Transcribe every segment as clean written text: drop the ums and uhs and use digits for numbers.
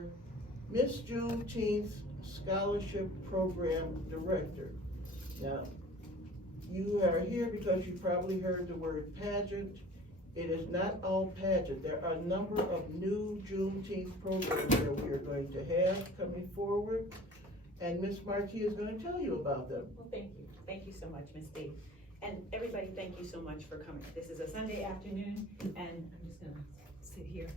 our Miss Juneteenth Scholarship Program Director. Now, you are here because you probably heard the word pageant. It is not all pageant. There are a number of new Juneteenth programs that we are going to have coming forward, and Ms. Marquis is going to tell you about them. Well, thank you. Thank you so much, Ms. D. And everybody, thank you so much for coming. This is a Sunday afternoon, and I'm just gonna sit here.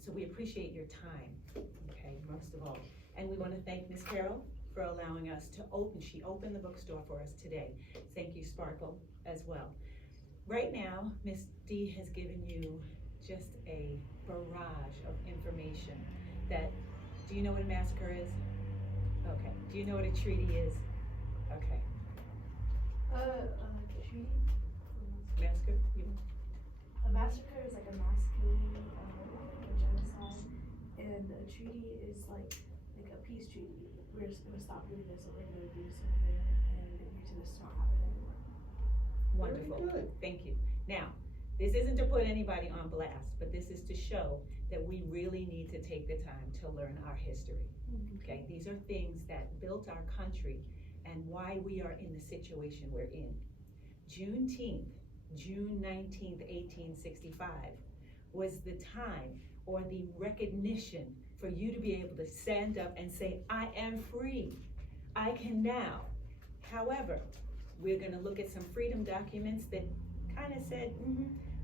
So we appreciate your time, okay, most of all. And we wanna thank Ms. Carroll for allowing us to open. She opened the bookstore for us today. Thank you, Sparkle, as well. Right now, Ms. D has given you just a barrage of information that, do you know what a massacre is? Okay. Do you know what a treaty is? Okay. Treaty? Massacre? A massacre is like a mass killing, a genocide, and a treaty is like a peace treaty. We're gonna stop doing this, or we're gonna do something, and agree to this not happen anymore. Wonderful. Very good. Thank you. Now, this isn't to put anybody on blast, but this is to show that we really need to take the time to learn our history. Okay, these are things that built our country and why we are in the situation we're in. Juneteenth, June 19th, 1865, was the time or the recognition for you to be able to stand up and say, I am free. I can now. However, we're gonna look at some freedom documents that kind of said,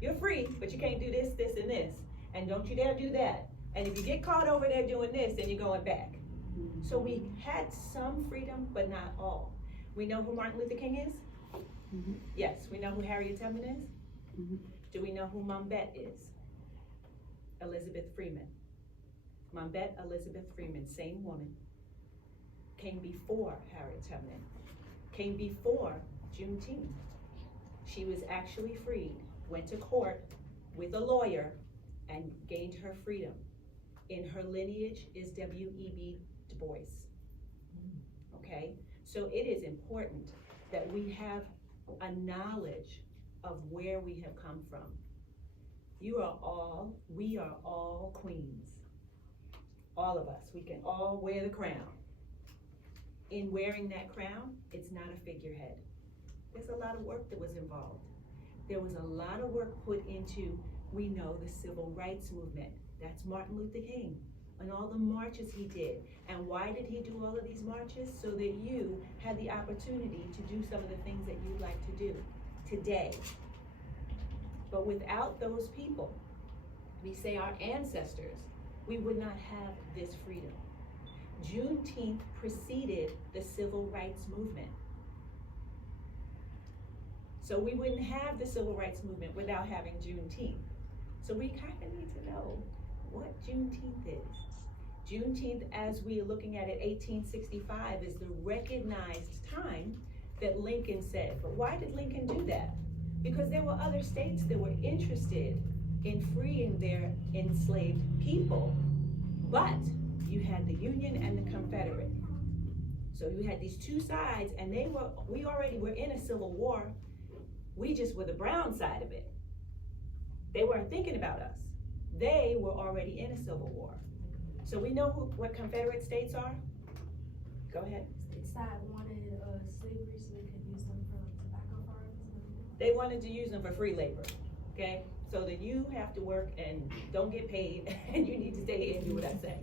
you're free, but you can't do this, this, and this. And don't you dare do that. And if you get caught over there doing this, then you're going back. So we had some freedom, but not all. We know who Martin Luther King is? Yes. We know who Harriet Tubman is? Do we know who Mambet is? Elizabeth Freeman. Mambet Elizabeth Freeman, same woman, came before Harriet Tubman, came before Juneteenth. She was actually freed, went to court with a lawyer, and gained her freedom. In her lineage is W.E.B. Du Bois. Okay, so it is important that we have a knowledge of where we have come from. We are all queens. All of us, we can all wear the crown. In wearing that crown, it's not a figurehead. There's a lot of work that was involved. There was a lot of work put into, we know, the civil rights movement. That's Martin Luther King and all the marches he did. And why did he do all of these marches? So that you had the opportunity to do some of the things that you'd like to do today. But without those people, we say our ancestors, we would not have this freedom. Juneteenth preceded the civil rights movement. So we wouldn't have the civil rights movement without having Juneteenth. So we kind of need to know what Juneteenth is. Juneteenth, as we are looking at it, 1865, is the recognized time that Lincoln said. But why did Lincoln do that? Because there were other states that were interested in freeing their enslaved people, but you had the Union and the Confederate. So you had these two sides, and we already were in a civil war. We just were the brown side of it. They weren't thinking about us. They were already in a civil war. So we know what Confederate states are? Go ahead. States that wanted slavery so they could use them for like tobacco farms. They wanted to use them for free labor, okay? So that you have to work and don't get paid and you need to stay here and do what I say.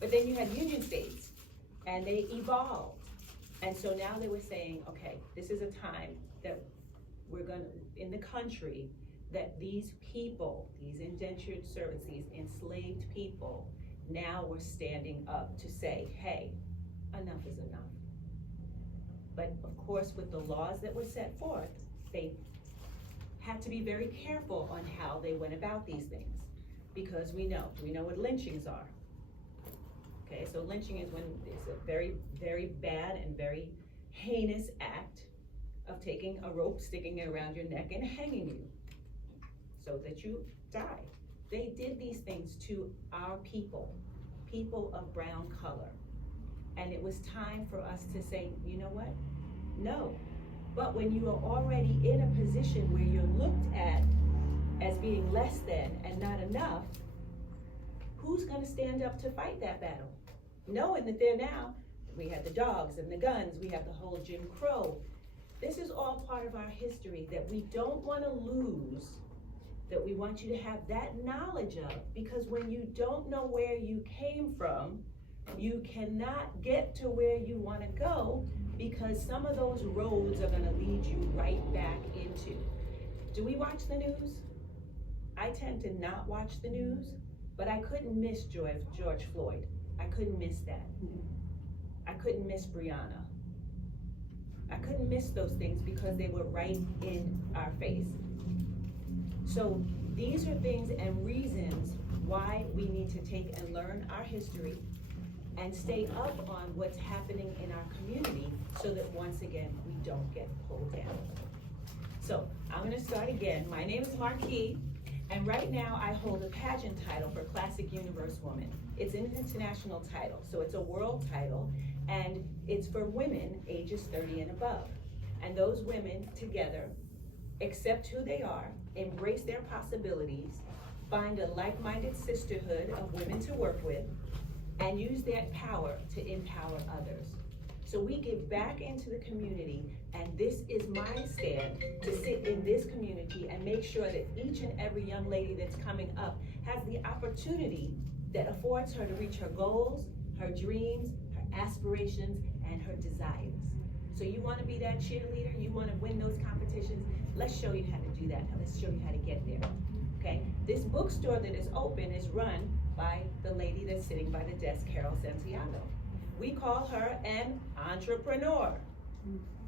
But then you had Union states and they evolved. And so now they were saying, okay, this is a time that we're gonna, in the country, that these people, these indentured servants, these enslaved people, now were standing up to say, hey, enough is enough. But of course, with the laws that were set forth, they had to be very careful on how they went about these things, because we know what lynchings are. Okay, so lynching is when it's a very, very bad and very heinous act of taking a rope, sticking it around your neck and hanging you so that you die. They did these things to our people of brown color. And it was time for us to say, you know what? No. But when you are already in a position where you're looked at as being less than and not enough, who's gonna stand up to fight that battle? Knowing that they're now, we have the dogs and the guns, we have the whole Jim Crow. This is all part of our history that we don't wanna lose, that we want you to have that knowledge of, because when you don't know where you came from, you cannot get to where you wanna go, because some of those roads are gonna lead you right back into. Do we watch the news? I tend to not watch the news, but I couldn't miss George Floyd. I couldn't miss that. I couldn't miss Breonna. I couldn't miss those things because they were right in our face. So these are things and reasons why we need to take and learn our history and stay up on what's happening in our community so that once again, we don't get pulled down. So I'm gonna start again. My name is Marquis, and right now I hold a pageant title for Classic Universe Woman. It's an international title, so it's a world title, and it's for women ages 30 and above. And those women together accept who they are, embrace their possibilities, find a like-minded sisterhood of women to work with, and use that power to empower others. So we give back into the community, and this is my stand to sit in this community and make sure that each and every young lady that's coming up has the opportunity that affords her to reach her goals, her dreams, her aspirations, and her desires. So you wanna be that cheerleader, you wanna win those competitions, let's show you how to do that. Now let's show you how to get there, okay? This bookstore that is open is run by the lady that's sitting by the desk, Carol Santiago. We call her an entrepreneur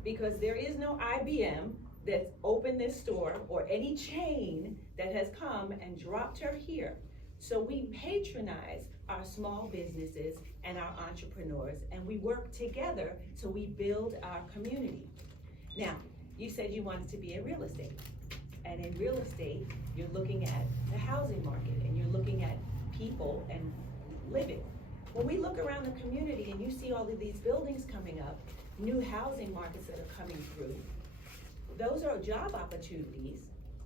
because there is no IBM that's opened this store or any chain that has come and dropped her here. So we patronize our small businesses and our entrepreneurs, and we work together so we build our community. Now, you said you wanted to be in real estate. And in real estate, you're looking at the housing market and you're looking at people and living. When we look around the community and you see all of these buildings coming up, new housing markets that are coming through, those are job opportunities,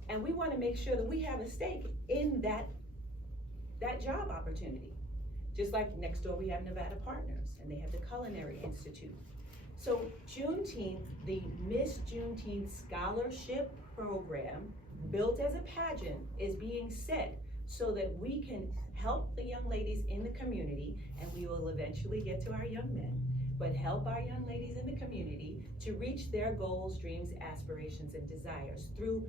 and we want to make sure that we have a stake in that job opportunity. Just like next door we have Nevada Partners, and they have the Culinary Institute. So Juneteenth, the Miss Juneteenth Scholarship Program, built as a pageant, is being set so that we can help the young ladies in the community, and we will eventually get to our young men, but help our young ladies in the community to reach their goals, dreams, aspirations, and desires through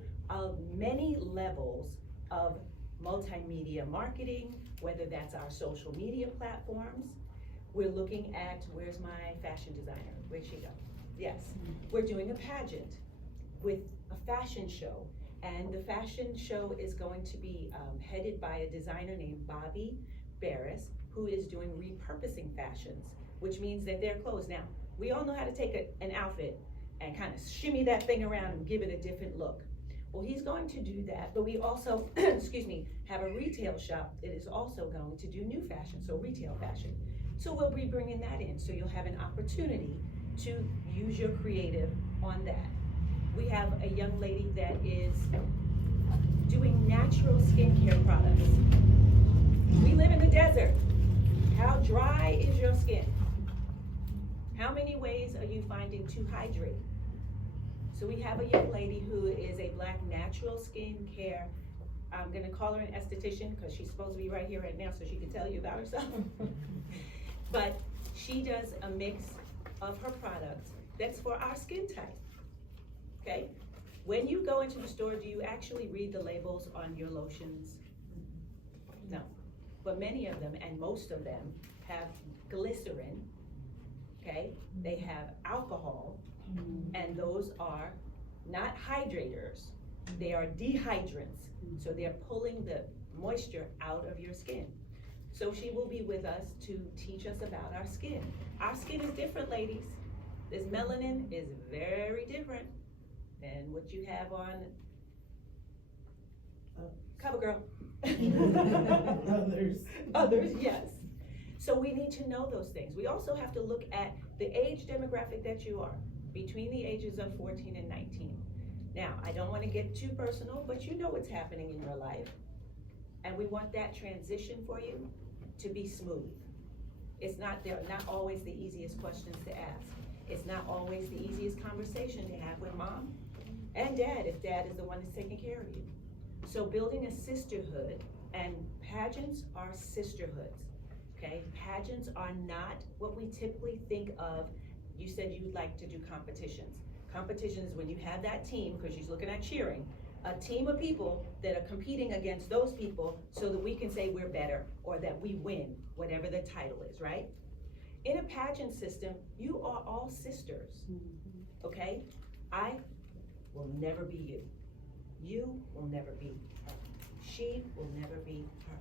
many levels of multimedia marketing, whether that's our social media platforms. We're looking at, where's my fashion designer? Where'd she go? Yes, we're doing a pageant with a fashion show. And the fashion show is going to be headed by a designer named Bobby Barris, who is doing repurposing fashions, which means that they're clothes. Now, we all know how to take an outfit and kind of shimmy that thing around and give it a different look. Well, he's going to do that, but we also, excuse me, have a retail shop that is also going to do new fashion, so retail fashion. So we'll be bringing that in, so you'll have an opportunity to use your creative on that. We have a young lady that is doing natural skincare products. We live in the desert. How dry is your skin? How many ways are you finding to hydrate? So we have a young lady who is a Black natural skincare. I'm gonna call her an esthetician because she's supposed to be right here right now so she can tell you about herself. But she does a mix of her products that's for our skin type. Okay, when you go into the store, do you actually read the labels on your lotions? No, but many of them, and most of them, have glycerin, okay? They have alcohol, and those are not hydrators, they are dehydrants. So they're pulling the moisture out of your skin. So she will be with us to teach us about our skin. Our skin is different, ladies. This melanin is very different than what you have on CoverGirl. Others, yes. So we need to know those things. We also have to look at the age demographic that you are, between the ages of 14 and 19. Now, I don't want to get too personal, but you know what's happening in your life. And we want that transition for you. to be smooth. They're not always the easiest questions to ask. It's not always the easiest conversation to have with mom and dad, if dad is the one that's taking care of you. So building a sisterhood, and pageants are sisterhoods, okay? Pageants are not what we typically think of. You said you would like to do competitions. Competitions is when you have that team, because she's looking at cheering, a team of people that are competing against those people so that we can say we're better or that we win, whatever the title is, right? In a pageant system, you are all sisters, okay? I will never be you. You will never be her. She will never be her.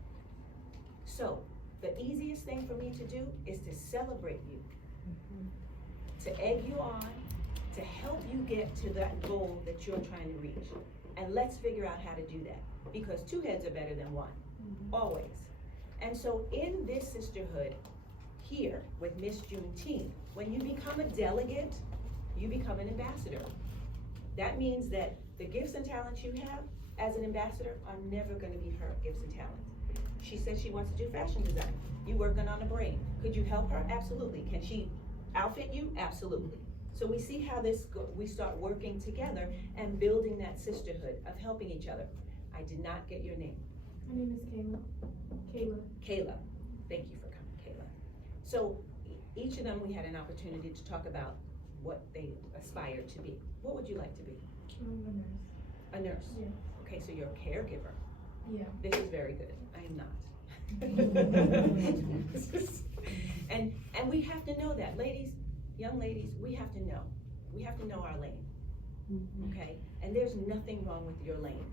So, the easiest thing for me to do is to celebrate you, to egg you on, to help you get to that goal that you're trying to reach. And let's figure out how to do that, because two heads are better than one, always. And so in this sisterhood here with Miss Juneteenth, when you become a delegate, you become an ambassador. That means that the gifts and talents you have as an ambassador are never going to be her gifts and talents. She says she wants to do fashion design. You working on a brain. Could you help her? Absolutely. Can she outfit you? Absolutely. So we see how we start working together and building that sisterhood of helping each other. I did not get your name. My name is Kayla. Kayla. Thank you for coming, Kayla. So each of them, we had an opportunity to talk about what they aspired to be. What would you like to be? I'm a nurse. A nurse? Yeah. Okay, so you're a caregiver. Yeah. This is very good. I am not. and we have to know that, ladies, young ladies, we have to know. We have to know our lane, okay? And there's nothing wrong with your lane.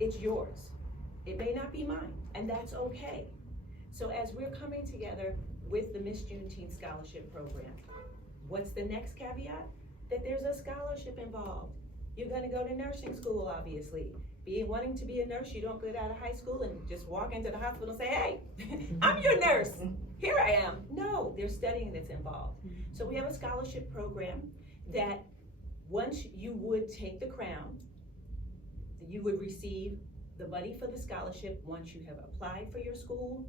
It's yours. It may not be mine, and that's okay. So as we're coming together with the Miss Juneteenth Scholarship Program, what's the next caveat? That there's a scholarship involved. You're gonna go to nursing school, obviously. Wanting to be a nurse, you don't get out of high school and just walk into the hospital and say, hey, I'm your nurse, here I am. No, there's studying that's involved. So we have a scholarship program that once you would take the crown, you would receive the money for the scholarship once you have applied for your school,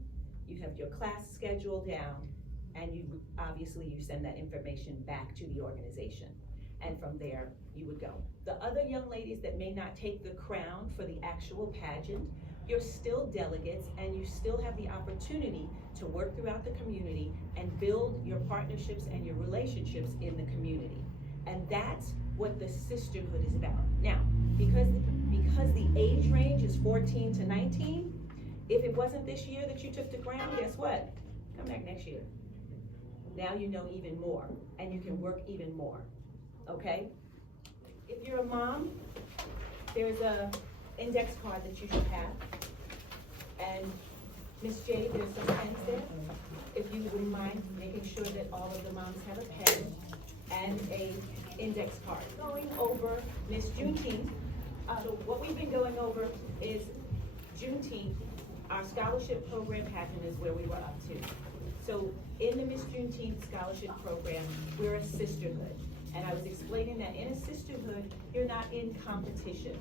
you have your class schedule down, and you send that information back to the organization. And from there, you would go. The other young ladies that may not take the crown for the actual pageant, you're still delegates and you still have the opportunity to work throughout the community and build your partnerships and your relationships in the community. And that's what the sisterhood is about. Now, because the age range is 14 to 19, if it wasn't this year that you took the crown, guess what? Come back next year. Now you know even more and you can work even more. Okay? If you're a mom, there's a index card that you should have. And Miss J, there's some pens there. If you wouldn't mind making sure that all of the moms have a pen and a index card. Going over Miss Juneteenth. So what we've been going over is Juneteenth. Our scholarship program pageant is where we were up to. So in the Miss Juneteenth Scholarship Program, we're a sisterhood. And I was explaining that in a sisterhood, you're not in competition.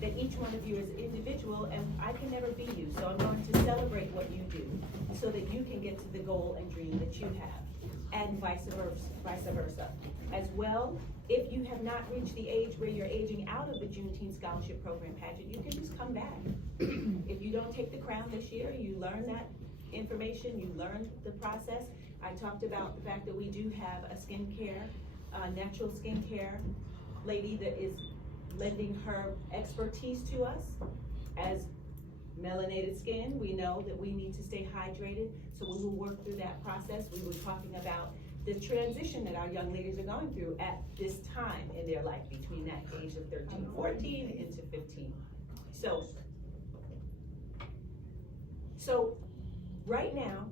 That each one of you is individual and I can never be you. So I'm going to celebrate what you do so that you can get to the goal and dream that you have. And vice versa. As well, if you have not reached the age where you're aging out of the Juneteenth Scholarship Program pageant, you can just come back. If you don't take the crown this year, you learn that information, you learn the process. I talked about the fact that we do have a natural skincare lady that is lending her expertise to us. As melanated skin, we know that we need to stay hydrated, so we will work through that process. We were talking about the transition that our young ladies are going through at this time in their life, between that age of 13, 14 into 15. So right now,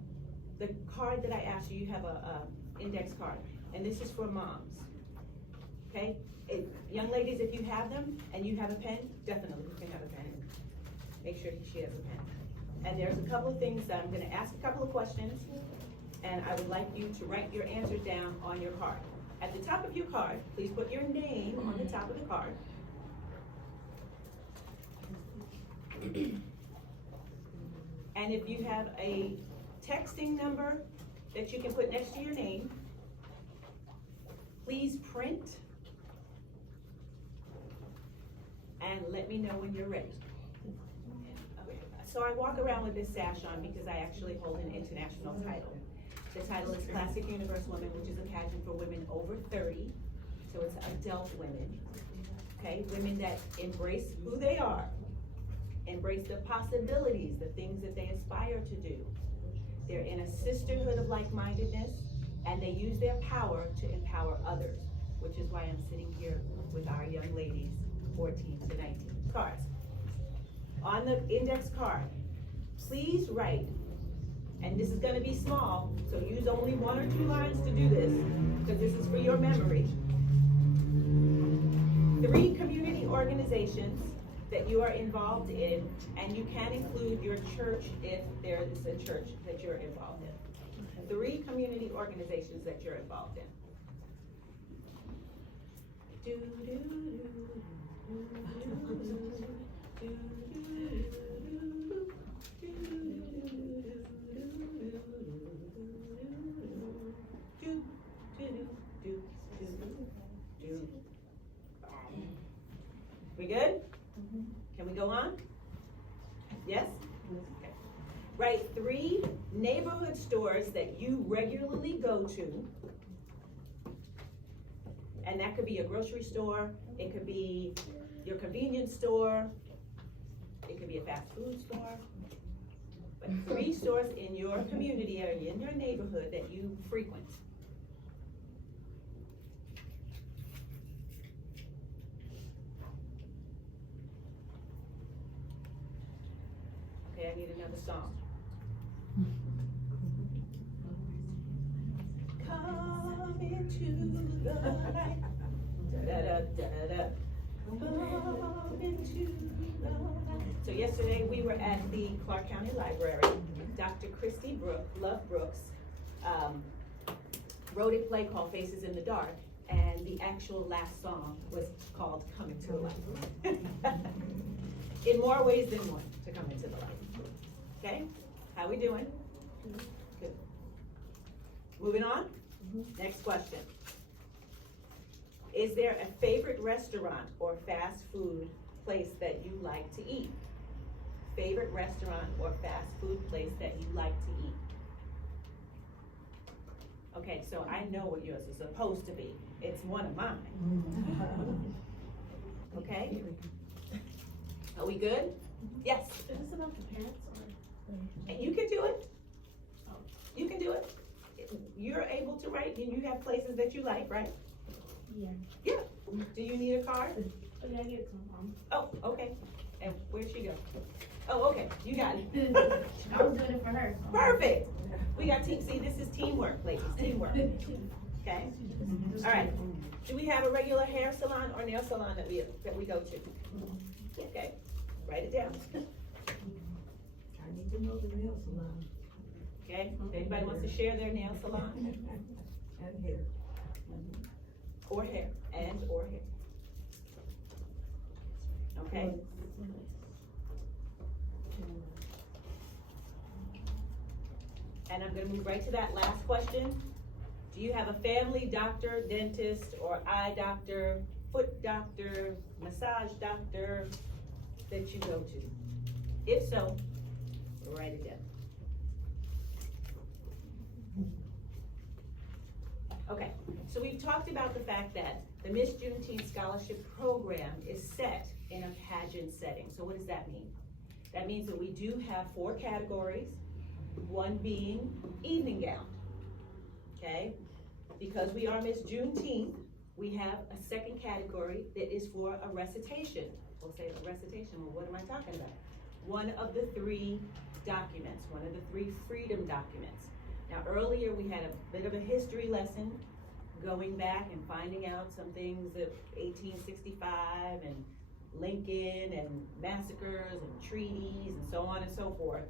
the card that I asked you, you have a index card, and this is for moms, okay? Young ladies, if you have them and you have a pen, definitely you can have a pen. Make sure she has a pen. And there's a couple of things that I'm gonna ask a couple of questions, and I would like you to write your answers down on your card. At the top of your card, please put your name on the top of the card. And if you have a texting number that you can put next to your name, please print and let me know when you're ready. Okay. So I walk around with this sash on because I actually hold an international title. The title is Classic Universe Women, which is a pageant for women over 30. So it's adult women, okay? Women that embrace who they are, embrace the possibilities, the things that they aspire to do. They're in a sisterhood of like-mindedness, and they use their power to empower others, which is why I'm sitting here with our young ladies, 14 to 19 cards. On the index card, please write, and this is gonna be small, so use only 1 or 2 lines to do this, because this is for your memory. 3 community organizations that you are involved in, and you can include your church if there is a church that you're involved in. 3 community organizations that you're involved in. We good? Can we go on? Yes? Okay. Write 3 neighborhood stores that you regularly go to. And that could be a grocery store, it could be your convenience store, it could be a fast food store. But 3 stores in your community or in your neighborhood that you frequent. Okay, I need another song. Come into the light. Da da da da. Come into the light. So yesterday we were at the Clark County Library. Dr. Christy Love Brooks wrote a play called Faces in the Dark, and the actual last song was called Come into the Light. In more ways than one to come into the light. Okay, how we doing? Good. Moving on. Next question. Is there a favorite restaurant or fast food place that you like to eat? Favorite restaurant or fast food place that you like to eat? Okay, so I know what yours is supposed to be. It's one of mine. Okay? Are we good? Yes? Is this about the parents or? And you can do it. You can do it. You're able to write, and you have places that you like, right? Yeah. Yeah. Do you need a card? Oh, yeah, I gave it to my mom. Oh, okay. And where'd she go? Oh, okay. You got it. I was doing it for her. So. Perfect. We got team. See, this is teamwork, ladies. Teamwork. Okay. All right. Do we have a regular hair salon or nail salon that we go to? Okay. Write it down. I need to know the nail salon. Okay. If anybody wants to share their nail salon And hair. or hair or hair. Okay. And I'm gonna move right to that last question. Do you have a family doctor, dentist, or eye doctor, foot doctor, massage doctor that you go to? If so, write it down. Okay, so we've talked about the fact that the Miss Juneteenth Scholarship Program is set in a pageant setting. So what does that mean? That means that we do have 4 categories, one being evening gown, okay? Because we are Miss Juneteenth, we have a second category that is for a recitation. We'll say a recitation, well, what am I talking about? One of the 3 documents, one of the 3 freedom documents. Now earlier we had a bit of a history lesson going back and finding out some things of 1865 and Lincoln and massacres and treaties and so on and so forth.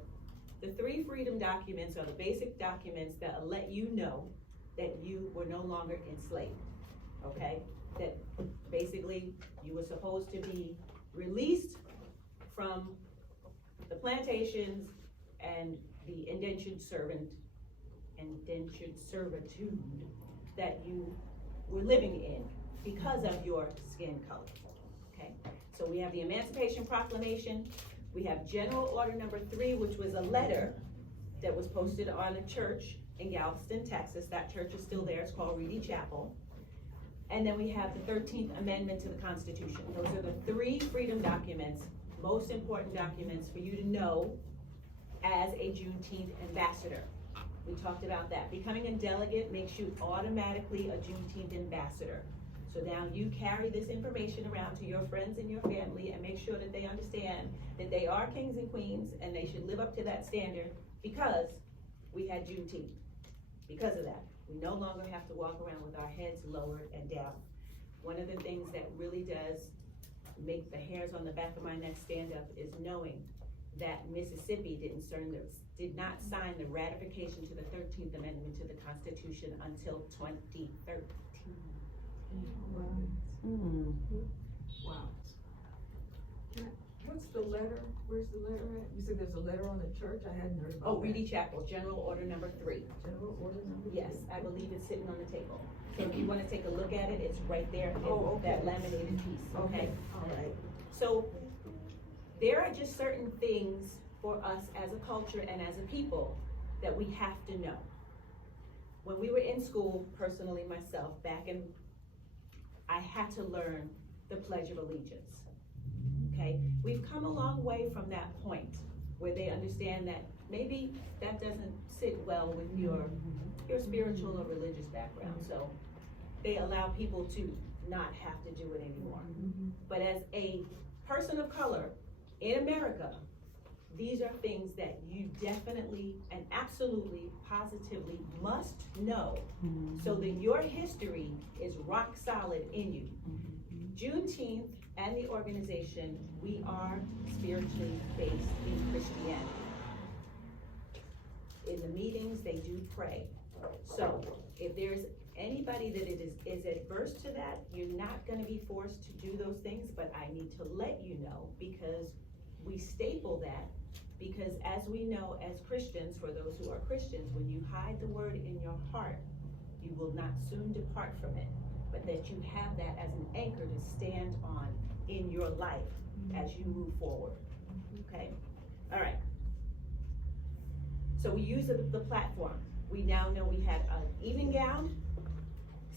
The 3 freedom documents are the basic documents that let you know that you were no longer enslaved, okay? That basically you were supposed to be released from the plantations and the indentured servitude that you were living in because of your skin color, okay? So we have the Emancipation Proclamation, we have General Order Number 3, which was a letter that was posted on a church in Galveston, Texas. That church is still there, it's called Reedy Chapel. And then we have the 13th Amendment to the Constitution. Those are the 3 freedom documents, most important documents for you to know as a Juneteenth ambassador. We talked about that. Becoming a delegate makes you automatically a Juneteenth ambassador. So now you carry this information around to your friends and your family and make sure that they understand that they are kings and queens and they should live up to that standard because we had Juneteenth. Because of that, we no longer have to walk around with our heads lowered and down. One of the things that really does make the hairs on the back of my neck stand up is knowing that Mississippi did not sign the ratification to the 13th Amendment to the Constitution until 2013. Wow. What's the letter? Where's the letter at? You said there's a letter on the church? I hadn't heard about Oh, that. Reedy Chapel, General Order Number 3. General Order Number 3? Yes, I believe it's sitting on the table. So if you wanna take a look at it, it's right there in Oh, okay. that laminated piece, okay? All right. So there are just certain things for us as a culture and as a people that we have to know. When we were in school, personally myself, I had to learn the Pledge of Allegiance, okay? We've come a long way from that point where they understand that maybe that doesn't sit well with your spiritual or religious background, so they allow people to not have to do it anymore. But as a person of color in America, these are things that you definitely and absolutely, positively must know so that your history is rock solid in you. Juneteenth and the organization, we are spiritually based in Christianity. In the meetings, they do pray. So if there's anybody that is adverse to that, you're not gonna be forced to do those things, but I need to let you know because we staple that. Because as we know as Christians, for those who are Christians, when you hide the word in your heart, you will not soon depart from it, but that you have that as an anchor to stand on in your life as you move forward, okay? All right. So we use the platform. We now know we had an evening gown.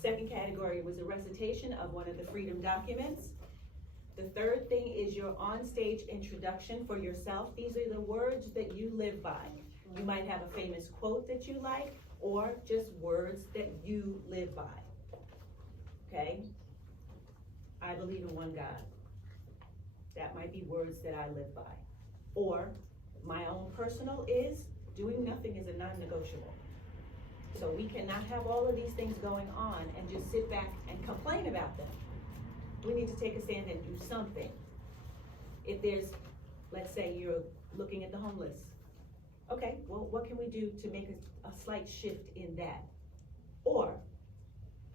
Second category was a recitation of one of the freedom documents. The third thing is your on-stage introduction for yourself. These are the words that you live by. You might have a famous quote that you like, or just words that you live by, okay? I believe in one God. That might be words that I live by. Or my own personal is, doing nothing is a non-negotiable. So we cannot have all of these things going on and just sit back and complain about them. We need to take a stand and do something. If there's, let's say you're looking at the homeless. Okay, well, what can we do to make a slight shift in that? Or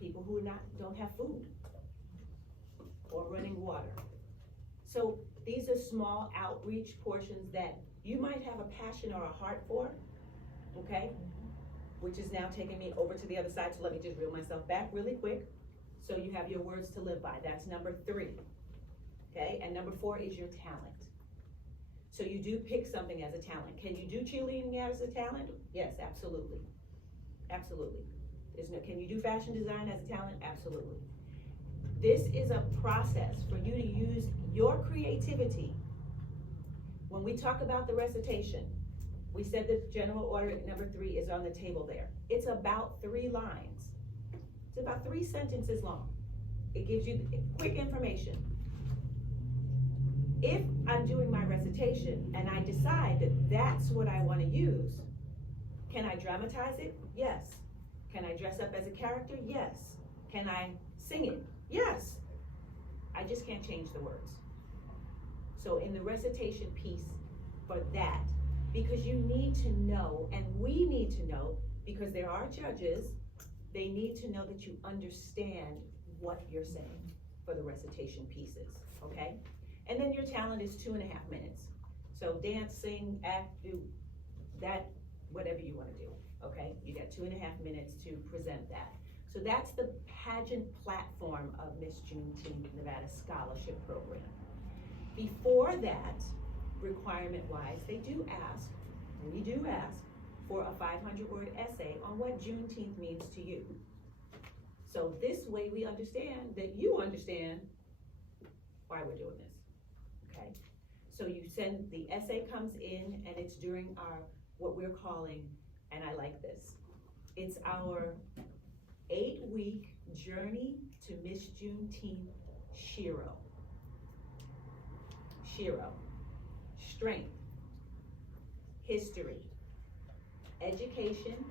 people who don't have food or running water. So these are small outreach portions that you might have a passion or a heart for, okay? Which is now taking me over to the other side, so let me just reel myself back really quick. So you have your words to live by, that's number 3, okay? And number 4 is your talent. So you do pick something as a talent. Can you do cheerleading as a talent? Yes, absolutely. Absolutely. Can you do fashion design as a talent? Absolutely. This is a process for you to use your creativity. When we talk about the recitation, we said that General Order Number 3 is on the table there. It's about 3 lines. It's about 3 sentences long. It gives you quick information. If I'm doing my recitation and I decide that that's what I want to use, can I dramatize it? Yes. Can I dress up as a character? Yes. Can I sing it? Yes. I just can't change the words. So in the recitation piece for that, because you need to know, and we need to know, because there are judges, they need to know that you understand what you're saying for the recitation pieces, okay? And then your talent is 2.5 minutes. So dance, sing, act, do that, whatever you wanna do, okay? You got 2.5 minutes to present that. So that's the pageant platform of Miss Juneteenth Nevada Scholarship Program. Before that, requirement-wise, we do ask for a 500-word essay on what Juneteenth means to you. So this way we understand that you understand why we're doing this, okay? So you send, the essay comes in and it's during our, what we're calling, and I like this, it's our 8-week journey to Miss Juneteenth Shiro. Shiro, strength, history, education,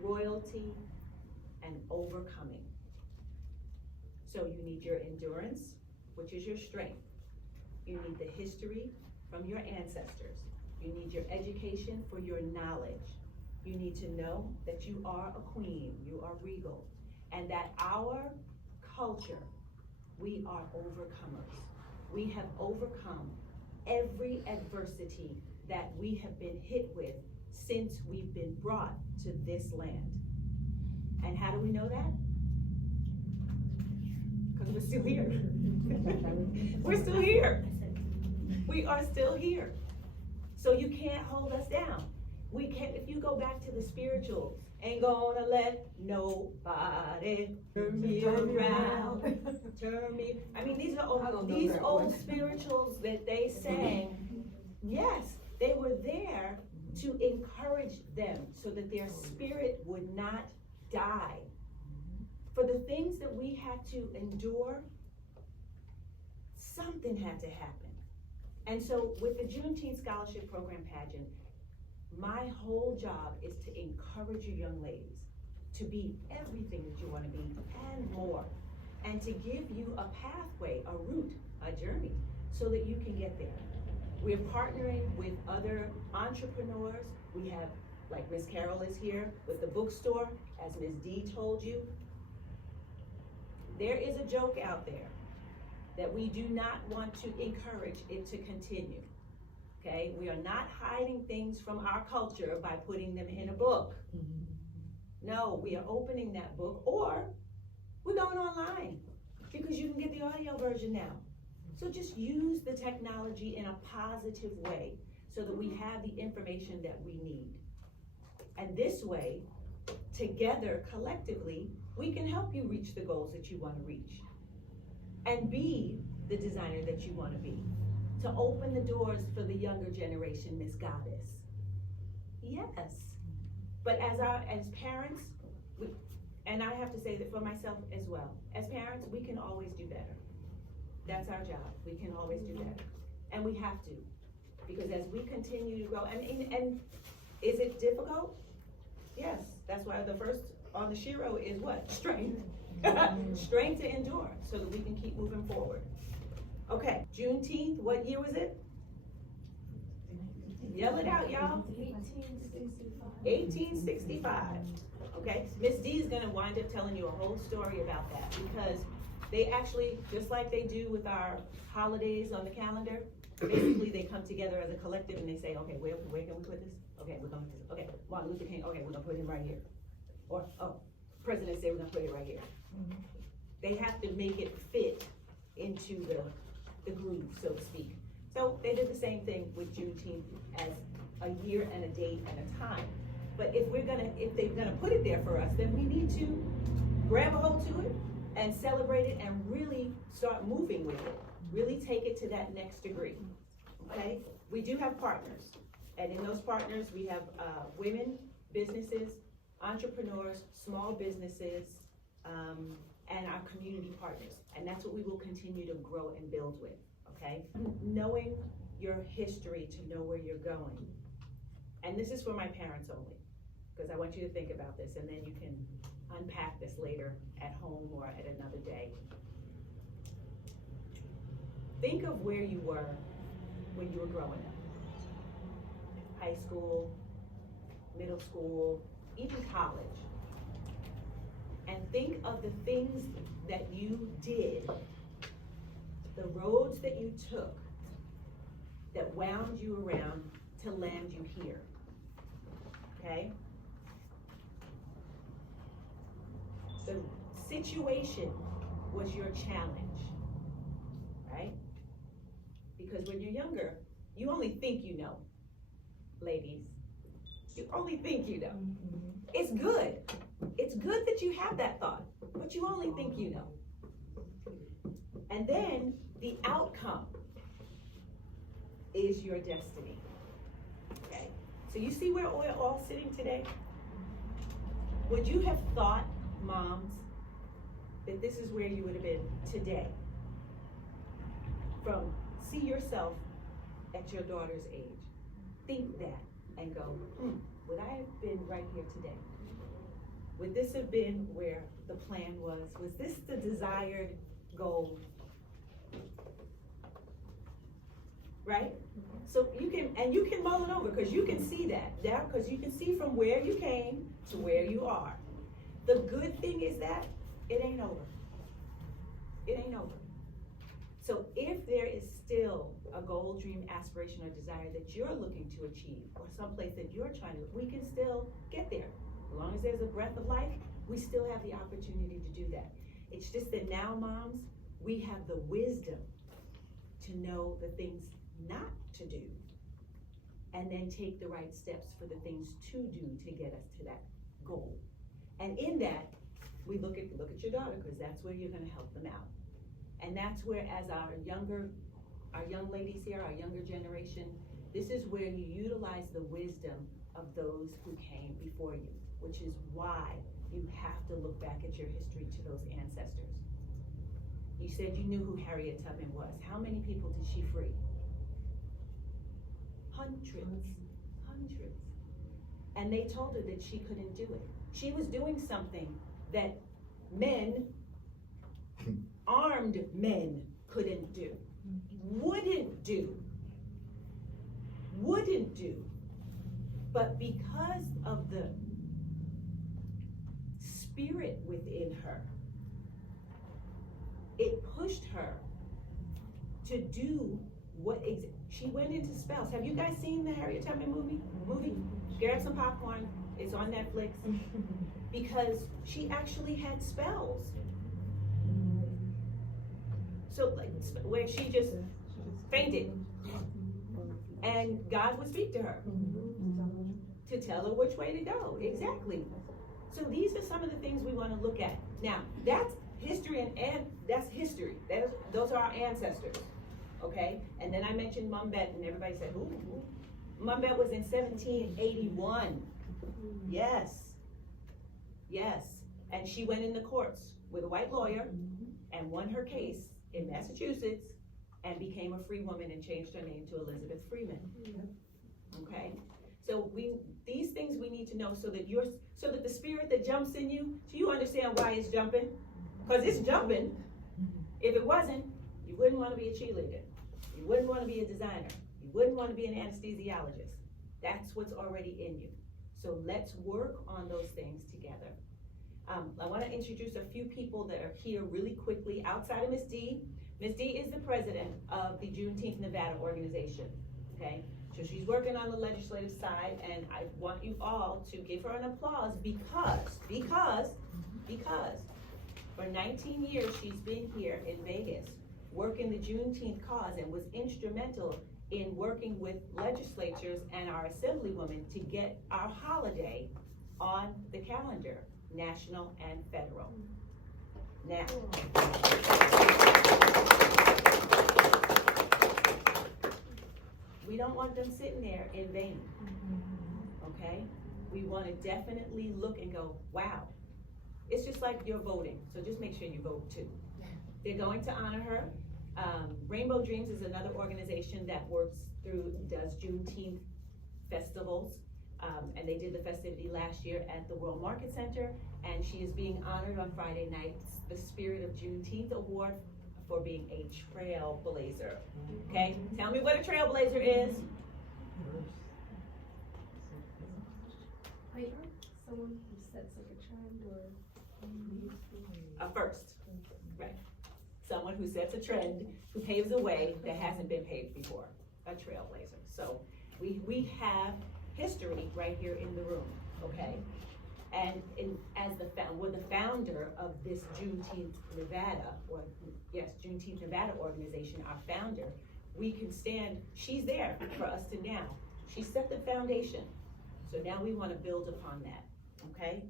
royalty, and overcoming. So you need your endurance, which is your strength. You need the history from your ancestors. You need your education for your knowledge. You need to know that you are a queen, you are regal, and that our culture, we are overcomers. We have overcome every adversity that we have been hit with since we've been brought to this land. And how do we know that? Because we're still here. We're still here. We are still here. So you can't hold us down. We can't, if you go back to the spirituals, ain't gonna let nobody turn me around, turn me. I mean, these are these old spirituals that they sang. Yes, they were there to encourage them so that their spirit would not die. For the things that we had to endure, something had to happen. And so with the Juneteenth Scholarship Program pageant, my whole job is to encourage you young ladies to be everything that you want to be and more, and to give you a pathway, a route, a journey, so that you can get there. We're partnering with other entrepreneurs. We have, like Miss Carol is here with the bookstore, as Ms. D told you. There is a joke out there that we do not want to encourage it to continue. Okay, we are not hiding things from our culture by putting them in a book. No, we are opening that book, or we're going online because you can get the audio version now. So just use the technology in a positive way so that we have the information that we need. And this way, together, collectively, we can help you reach the goals that you want to reach and be the designer that you want to be. To open the doors for the younger generation, Miss Goddess. Yes. But as parents, and I have to say that for myself as well, as parents, we can always do better. That's our job. We can always do better. And we have to. Because as we continue to grow, and is it difficult? Yes. That's why the first on the Shiro is what? Strength. Strength to endure so that we can keep moving forward. Okay, Juneteenth, what year was it? Yell it out, y'all. 1865. Okay, Miss D is gonna wind up telling you a whole story about that, because they actually, just like they do with our holidays on the calendar, basically they come together as a collective and they say, okay, where can we put this? Okay, we're gonna, okay, Martin Luther King, okay, we're gonna put him right here. Or, oh, President said we're gonna put it right here. They have to make it fit into the groove, so to speak. So they did the same thing with Juneteenth as a year and a date and a time. But if they're gonna put it there for us, then we need to grab a hold to it and celebrate it and really start moving with it. Really take it to that next degree, okay? We do have partners, and in those partners, we have women, businesses, entrepreneurs, small businesses, and our community partners. And that's what we will continue to grow and build with, okay? Knowing your history to know where you're going. And this is for my parents only, because I want you to think about this, and then you can unpack this later at home or at another day. Think of where you were when you were growing up. High school, middle school, even college. And think of the things that you did, the roads that you took that wound you around to land you here. okay? The situation was your challenge, right? Because when you're younger, you only think you know, ladies. You only think you know. It's good. It's good that you have that thought, but you only think you know. And then the outcome is your destiny, okay? So you see where we're all sitting today? Would you have thought, moms, that this is where you would have been today? From see yourself at your daughter's age. Think that and go, would I have been right here today? Would this have been where the plan was? Was this the desired goal? Right? So you can mull it over, because you can see that, yeah, because you can see from where you came to where you are. The good thing is that it ain't over. It ain't over. So if there is still a goal, dream, aspiration, or desire that you're looking to achieve, or someplace that you're trying to, we can still get there. As long as there's a breath of life, we still have the opportunity to do that. It's just that now, moms, we have the wisdom to know the things not to do, and then take the right steps for the things to do to get us to that goal. And in that, we look at your daughter, because that's where you're gonna help them out. And that's where, as our young ladies here, our younger generation, this is where you utilize the wisdom of those who came before you, which is why you have to look back at your history to those ancestors. You said you knew who Harriet Tubman was. How many people did she free? Hundreds. And they told her that she couldn't do it. She was doing something that armed men couldn't do, wouldn't do. But because of the spirit within her, it pushed her to do what she went into spells. Have you guys seen the Harriet Tubman movie? Grab some popcorn. It's on Netflix. Because she actually had spells. So like where she just fainted, and God would speak to her to tell her which way to go. Exactly. So these are some of the things we want to look at. Now that's history, and that's history. Those are our ancestors. Okay, and then I mentioned Mumbet, and everybody said, who? Mumbet was in 1781. Yes, and she went in the courts with a white lawyer and won her case in Massachusetts and became a free woman and changed her name to Elizabeth Freeman. Okay, so these things we need to know so that the spirit that jumps in you, so you understand why it's jumping, because it's jumping. If it wasn't, you wouldn't want to be a cheerleader. You wouldn't want to be a designer. You wouldn't want to be an anesthesiologist. That's what's already in you. So let's work on those things together. I want to introduce a few people that are here really quickly outside of Miss D. Miss D is the president of the Juneteenth Nevada organization, okay? So she's working on the legislative side, and I want you all to give her an applause because for 19 years she's been here in Vegas working the Juneteenth cause and was instrumental in working with legislatures and our assemblywomen to get our holiday on the calendar, national and federal. Now, we don't want them sitting there in vain, okay? We want to definitely look and go, wow. It's just like you're voting, so just make sure you vote too. They're going to honor her. Rainbow Dreams is another organization that does Juneteenth festivals, and they did the festivity last year at the World Market Center, and she is being honored on Friday night, the Spirit of Juneteenth Award for being a trailblazer. Okay, tell me what a trailblazer is. Wait, someone who sets like a trend or A first, right? Someone who sets a trend, who paves a way that hasn't been paved before, a trailblazer. So we have history right here in the room, okay? And as we're the founder of this Juneteenth Nevada, Juneteenth Nevada organization, our founder, we can stand, she's there for us to now. She set the foundation. So now we want to build upon that, okay?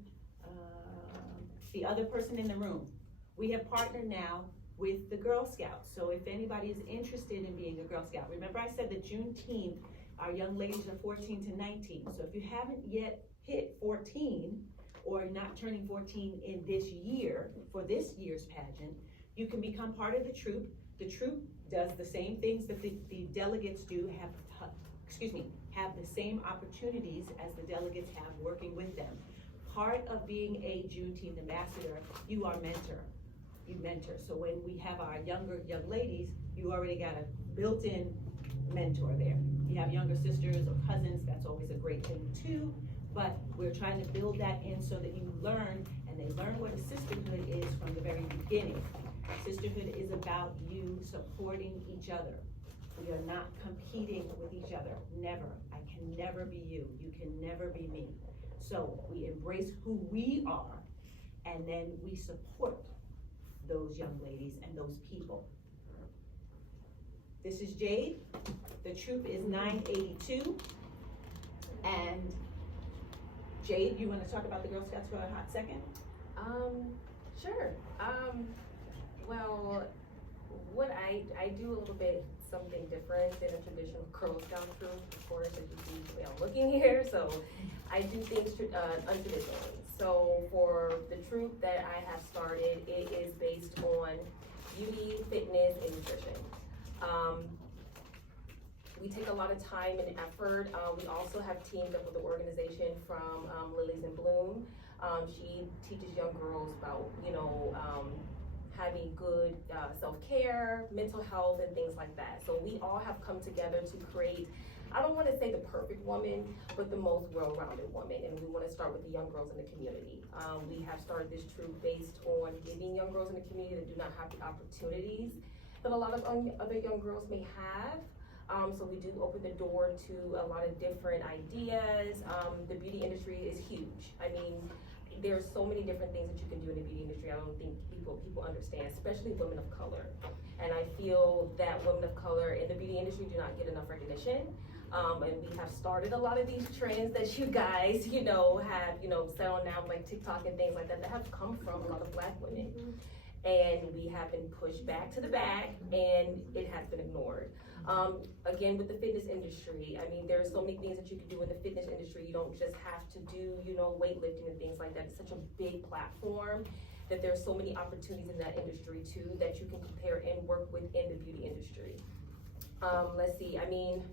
The other person in the room, we have partnered now with the Girl Scouts. So if anybody is interested in being a Girl Scout, remember I said that Juneteenth, our young ladies are 14 to 19. So if you haven't yet hit 14 or not turning 14 in this year, for this year's pageant, you can become part of the troop. The troop does the same things that the delegates do, have the same opportunities as the delegates have working with them. Part of being a Juneteenth ambassador, you are mentor. You mentor. So when we have our younger young ladies, you already got a built-in mentor there. You have younger sisters or cousins, that's always a great thing too. But we're trying to build that in so that you learn, and they learn what a sisterhood is from the very beginning. Sisterhood is about you supporting each other. We are not competing with each other, never. I can never be you, you can never be me. So we embrace who we are, and then we support those young ladies and those people. This is Jade. The troop is 982. And Jade, you want to talk about the Girl Scouts for a hot second? Sure. Well, what I do a little bit something different than a traditional Girl Scout troop, of course, as you see the way I'm looking here. So I do things untraditionally. So for the troop that I have started, it is based on beauty, fitness, and nutrition. We take a lot of time and effort. We also have teamed up with an organization from Lilies in Bloom. She teaches young girls about, having good self-care, mental health, and things like that. So we all have come together to create, I don't want to say the perfect woman, but the most well-rounded woman. And we want to start with the young girls in the community. We have started this troop based on giving young girls in the community that do not have the opportunities that a lot of other young girls may have. So we do open the door to a lot of different ideas. The beauty industry is huge. I mean, there's so many different things that you can do in the beauty industry. I don't think people understand, especially women of color. And I feel that women of color in the beauty industry do not get enough recognition. And we have started a lot of these trends that you guys, have, set on now, like TikTok and things like that have come from a lot of Black women. And we have been pushed back to the back, and it has been ignored. Again, with the fitness industry, I mean, there are so many things that you can do in the fitness industry. You don't just have to do, weightlifting and things like that. It's such a big platform that there's so many opportunities in that industry too that you can compare and work within the beauty industry. Let's see, I mean,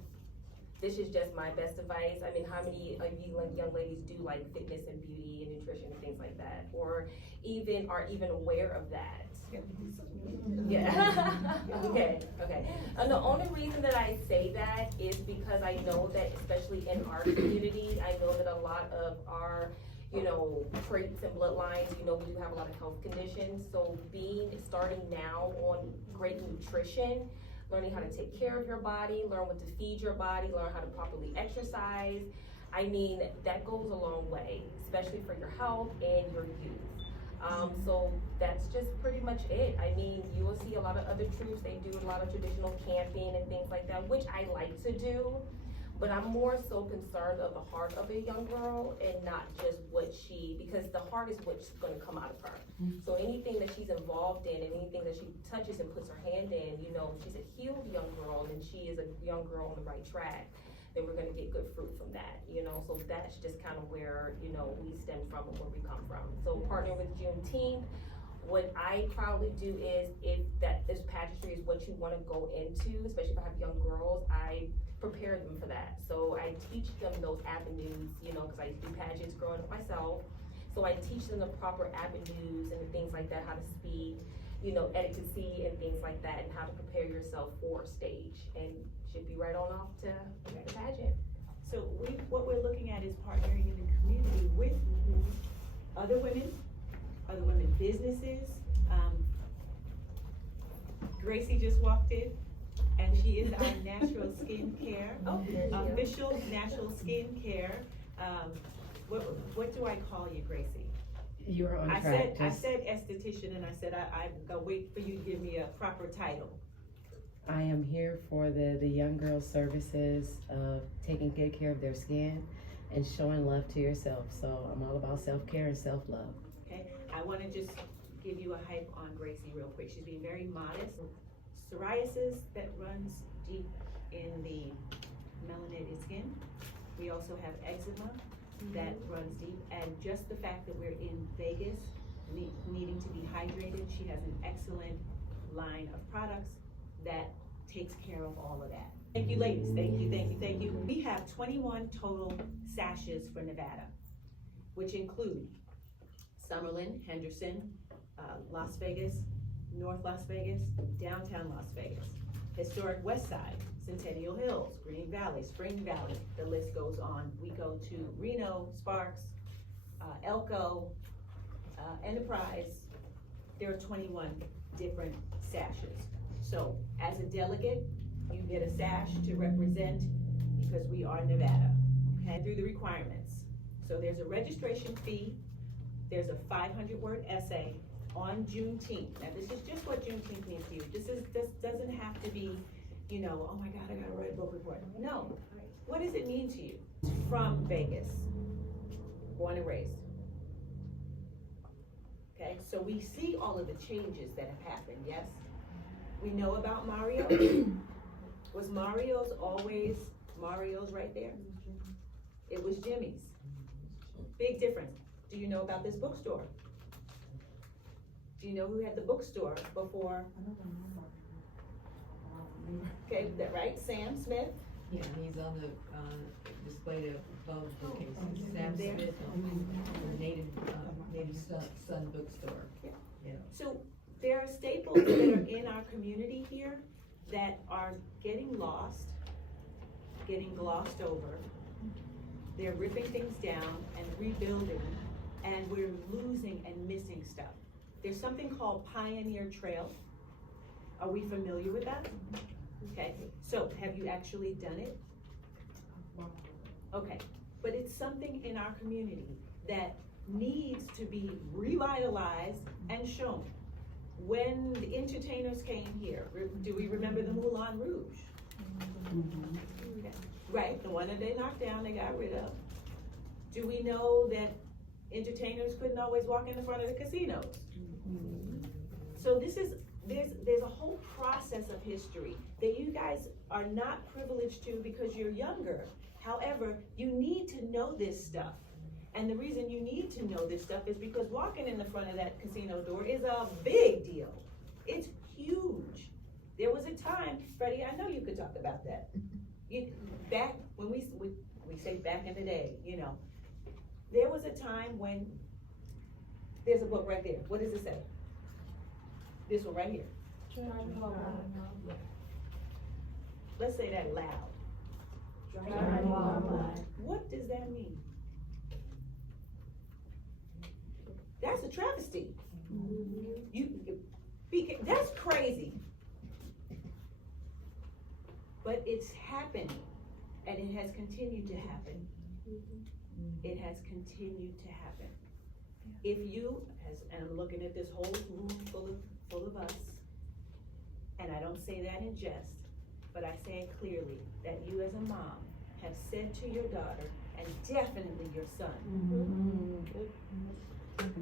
this is just my best advice. I mean, how many of you young ladies do like fitness and beauty and nutrition and things like that, or are even aware of that? Yeah. Okay. And the only reason that I say that is because I know that, especially in our community, I know that a lot of our, traits and bloodlines, we do have a lot of health conditions. So starting now on great nutrition, learning how to take care of your body, learn what to feed your body, learn how to properly exercise. I mean, that goes a long way, especially for your health and your youth. So that's just pretty much it. I mean, you will see a lot of other troops, they do a lot of traditional camping and things like that, which I like to do, but I'm more so concerned of the heart of a young girl and not just because the heart is what's gonna come out of her. So anything that she's involved in and anything that she touches and puts her hand in, she's a healed young girl and she is a young girl on the right track, then we're gonna get good fruit from that, so that's just kind of where, we stem from and where we come from. So partnering with Juneteenth, what I proudly do is, if this pageantry is what you wanna go into, especially if I have young girls, I prepare them for that. So I teach them those avenues, because I used to do pageants growing up myself. So I teach them the proper avenues and the things like that, how to speak, etiquette and things like that, and how to prepare yourself for stage. And should be right on off to the pageant. So what we're looking at is partnering in the community with other women businesses. Gracie just walked in, and she is our natural skincare, Oh, there you go. official natural skincare. What do I call you, Gracie? You're on I track. said esthetician, and I said I'm gonna wait for you to give me a proper title. I am here for the young girls' services of taking good care of their skin and showing love to yourself. So I'm all about self-care and self-love. Okay, I wanna just give you a hype on Gracie real quick. She's being very modest. Psoriasis that runs deep in the melanated skin. We also have eczema that runs deep, and just the fact that we're in Vegas, needing to be hydrated, she has an excellent line of products that takes care of all of that. Thank you, ladies. Thank you, thank you, thank you. We have 21 total sashes for Nevada, which include Summerlin, Henderson, Las Vegas, North Las Vegas, downtown Las Vegas, historic West Side, Centennial Hills, Green Valley, Spring Valley, the list goes on. We go to Reno, Sparks, Elko, Enterprise. There are 21 different sashes. So as a delegate, you get a sash to represent because we are Nevada, okay, through the requirements. So there's a registration fee, there's a 500-word essay on Juneteenth. Now this is just what Juneteenth means to you. This doesn't have to be, you know, oh my God, I gotta write a book report. No, what does it mean to you? From Vegas, born and raised. Okay, so we see all of the changes that have happened, yes? We know about Mario. Was Mario's always Mario's right there? It was Jimmy's. Big difference. Do you know about this bookstore? Do you know who had the bookstore before? Okay, that right, Sam Smith? Yeah, he's on the, display above the bookcase. Sam There. Smith, the Native Son bookstore. So there are staples that are in our community here that are getting lost, getting glossed over. They're ripping things down and rebuilding, and we're losing and missing stuff. There's something called Pioneer Trail. Are we familiar with that? Okay, so have you actually done it? Okay, but it's something in our community that needs to be revitalized and shown. When the entertainers came here, do we remember the Moulin Rouge? Okay. Right, the one that they knocked down, they got rid of. Do we know that entertainers couldn't always walk in the front of the casinos? So there's a whole process of history that you guys are not privileged to because you're younger. However, you need to know this stuff. And the reason you need to know this stuff is because walking in the front of that casino door is a big deal. It's huge. There was a time, Freddie, I know you could talk about that. Back when we say back in the day, you know, there was a time when, there's a book right there. What does it say? This one right here. Let's say that loud. What does that mean? That's a travesty. That's crazy. But it's happened, and it has continued to happen. It has continued to happen. If you, and I'm looking at this whole room full of us, and I don't say that in jest, but I say it clearly, that you as a mom have said to your daughter, and definitely your son,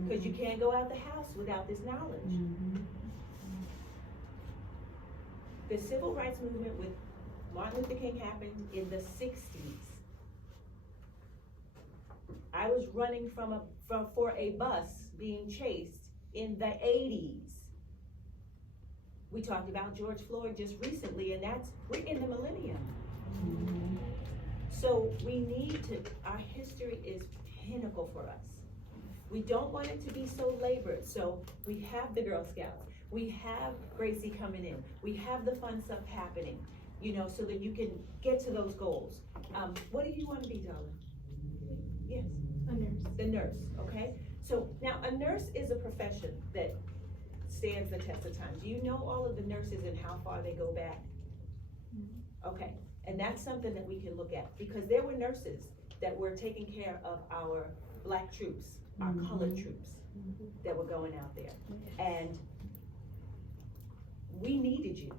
because you can't go out the house without this knowledge. The civil rights movement with Martin Luther King happened in the 60s. I was running for a bus being chased in the 80s. We talked about George Floyd just recently, and we're in the millennium. So we need to, our history is pinnacle for us. We don't want it to be so labored. So we have the Girl Scouts, we have Gracie coming in, we have the fun stuff happening, you know, so that you can get to those goals. What do you want to be, darling? Yes. A nurse. The nurse, okay? So now a nurse is a profession that stands the test of time. Do you know all of the nurses and how far they go back? Okay, and that's something that we can look at, because there were nurses that were taking care of our black troops, our colored troops that were going out there. And we needed you.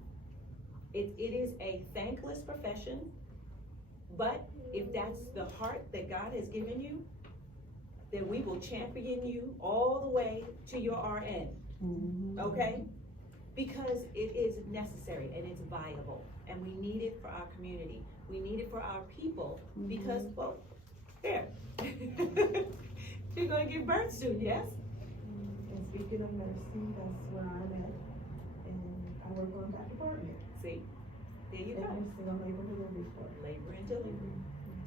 It is a thankless profession, but if that's the heart that God has given you, then we will champion you all the way to your RN, okay? Because it is necessary and it's viable, and we need it for our community. We need it for our people, because, well, there. You're gonna give birth soon, yes? And speaking of nursing, that's where I'm at, and I work on that department. See, there you go. Every single labor delivery for Labor and delivery.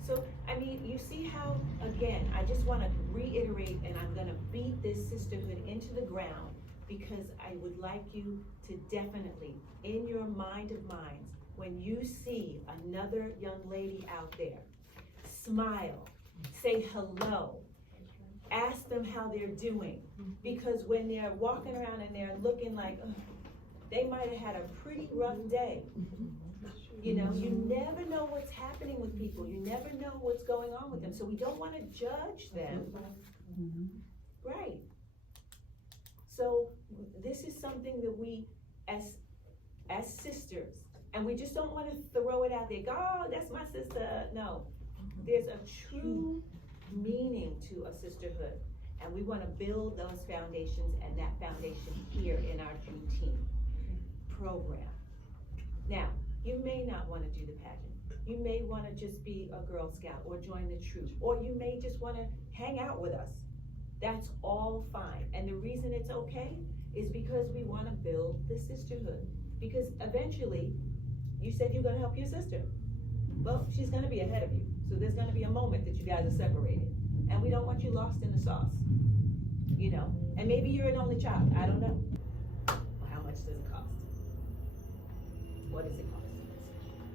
So, I mean, you see how, again, I just wanna reiterate, and I'm gonna beat this sisterhood into the ground, because I would like you to definitely, in your mind of minds, when you see another young lady out there, smile, say hello, ask them how they're doing. Because when they're walking around and they're looking like, ugh, they might have had a pretty rough day. You know, you never know what's happening with people. You never know what's going on with them. So we don't want to judge them. Right. So this is something that we, as sisters, and we just don't want to throw it out there. Go, oh, that's my sister. No, there's a true meaning to a sisterhood, and we want to build those foundations, and that foundation here in our Juneteenth program. Now, you may not want to do the pageant. You may want to just be a Girl Scout or join the troop, or you may just want to hang out with us. That's all fine. And the reason it's okay is because we want to build the sisterhood. Because eventually, you said you're going to help your sister. Well, she's going to be ahead of you. So there's going to be a moment that you guys are separated. And we don't want you lost in the sauce. You know? And maybe you're an only child. I don't know. Well, how much does it cost? What does it cost?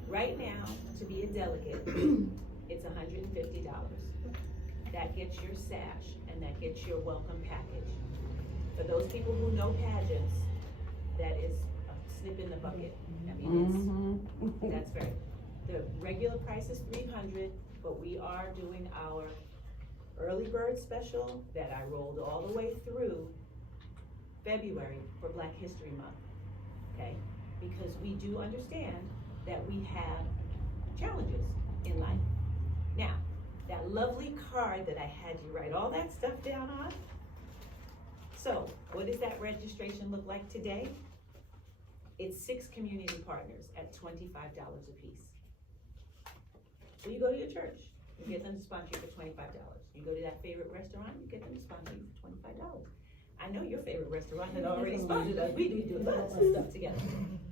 Right now, to be a delegate, it's $150. That gets your sash, and that gets your welcome package. For those people who know pageants, that is a snip in the bucket. I mean, that's very, the regular price is $300, but we are doing our early bird special that I rolled all the way through February for Black History Month, okay? Because we do understand that we have challenges in life. Now, that lovely card that I had you write all that stuff down on. So, what does that registration look like today? It's 6 community partners at $25 a piece. So you go to your church, you get them to sponsor you for $25. You go to that favorite restaurant, you get them to sponsor you for $25. I know your favorite restaurant had already sponsored us. We do lots of stuff together.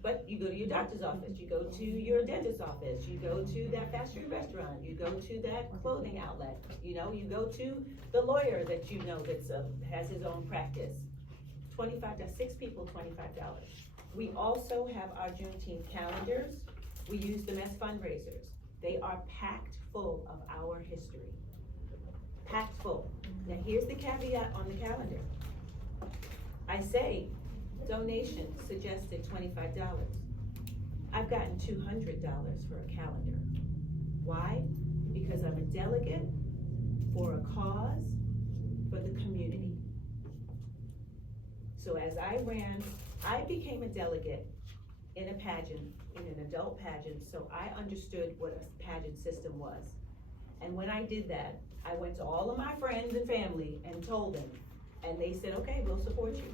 But you go to your doctor's office, you go to your dentist's office, you go to that fast food restaurant, you go to that clothing outlet, you know, you go to the lawyer that you know that's has his own practice. 6 people, $25. We also have our Juneteenth calendars. We use them as fundraisers. They are packed full of our history. Packed full. Now here's the caveat on the calendar. I say donation suggested $25. I've gotten $200 for a calendar. Why? Because I'm a delegate for a cause for the community. So as I became a delegate in a pageant, in an adult pageant, so I understood what a pageant system was. And when I did that, I went to all of my friends and family and told them, and they said, okay, we'll support you.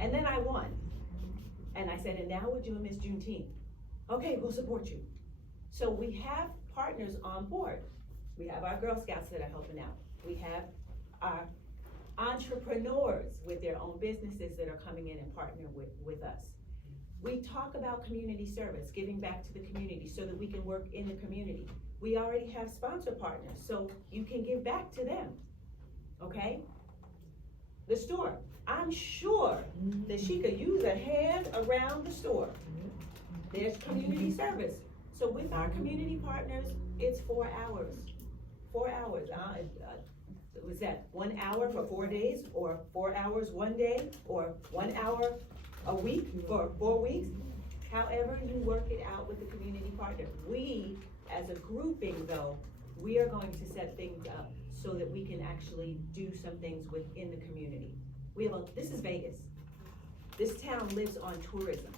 And then I won. And I said, and now we're doing Miss Juneteenth. Okay, we'll support you. So we have partners on board. We have our Girl Scouts that are helping out. We have our entrepreneurs with their own businesses that are coming in and partner with us. We talk about community service, giving back to the community so that we can work in the community. We already have sponsor partners, so you can give back to them, okay? The store, I'm sure that she could use a hand around the store. There's community service. So with our community partners, it's 4 hours. 4 hours, was that 1 hour for 4 days, or 4 hours one day, or 1 hour a week for 4 weeks? However you work it out with the community partner. We, as a grouping though, we are going to set things up so that we can actually do some things within the community. This is Vegas. This town lives on tourism.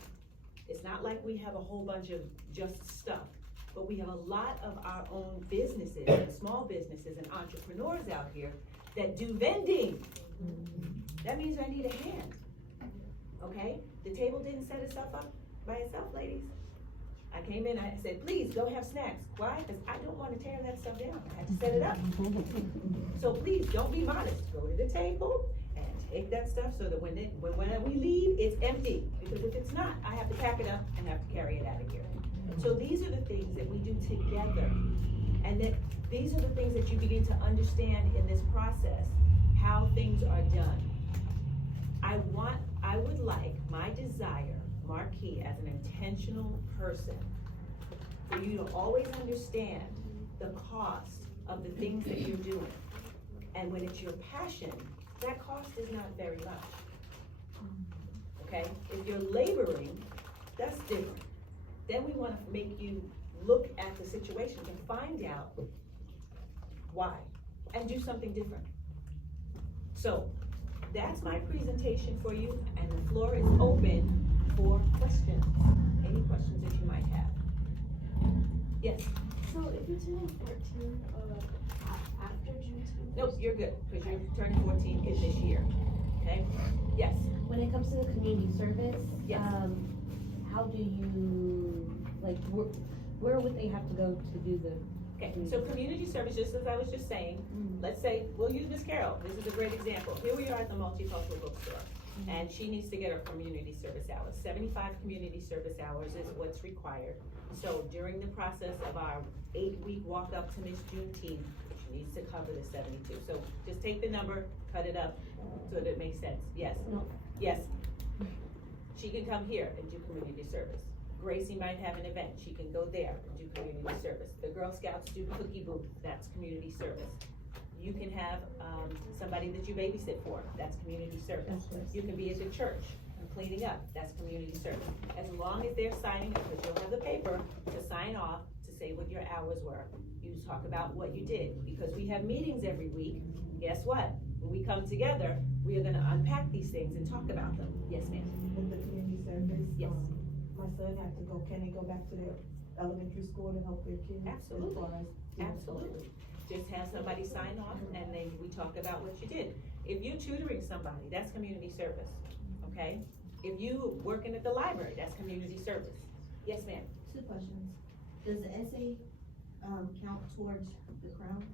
It's not like we have a whole bunch of just stuff, but we have a lot of our own businesses and small businesses and entrepreneurs out here that do vending. That means I need a hand, okay? The table didn't set itself up by itself, ladies. I came in, I said, please go have snacks. Why? Because I don't want to tear that stuff down. I had to set it up. So please don't be modest. Go to the table and take that stuff so that when we leave, it's empty. Because if it's not, I have to pack it up and have to carry it out of here. So these are the things that we do together. And that these are the things that you begin to understand in this process, how things are done. I would like, my desire, Marquis, as an intentional person, for you to always understand the cost of the things that you're doing. And when it's your passion, that cost is not very much. Okay? If you're laboring, that's different. Then we want to make you look at the situation and find out why and do something different. So that's my presentation for you, and the floor is open for questions. Any questions that you might have? Yes? So if you're turning 14, after Juneteenth? Nope, you're good, because you're turning 14 is this year, okay? Yes? When it comes to the community service, Yes. how do you, like, where would they have to go to do the? Okay, so community service, just as I was just saying, let's say, we'll use Miss Carol, this is a great example. Here we are at the MultiCultural bookstore, and she needs to get her community service hours. 75 community service hours is what's required. So during the process of our 8-week walk up to Miss Juneteenth, she needs to cover the 72. So just take the number, cut it up, so that it makes sense. Yes? No. Yes. She can come here and do community service. Gracie might have an event, she can go there and do community service. The Girl Scouts do cookie booth, that's community service. You can have somebody that you babysit for, that's community service. You can be at the church and cleaning up, that's community service. As long as they're signing up, because you'll have the paper to sign off to say what your hours were. You talk about what you did, because we have meetings every week. Guess what? When we come together, we are gonna unpack these things and talk about them. Yes, ma'am? With the community service. Yes. My son had to go, can they go back to their elementary school to help their kids? Absolutely. As far as- Absolutely. Just have somebody sign off and then we talk about what you did. If you're tutoring somebody, that's community service, okay? If you working at the library, that's community service. Yes, ma'am? 2 questions. Does the essay, count towards the crown?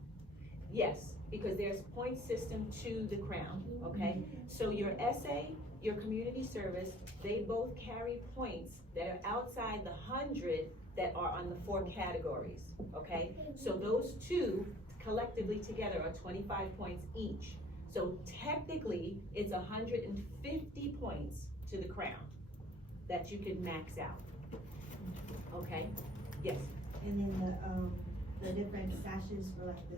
Yes, because there's point system to the crown, okay? So your essay, your community service, they both carry points that are outside the 100 that are on the 4 categories, okay? So those 2 collectively together are 25 points each. So technically, it's 150 points to the crown that you can max out, okay? Yes, And then the different sashes for like the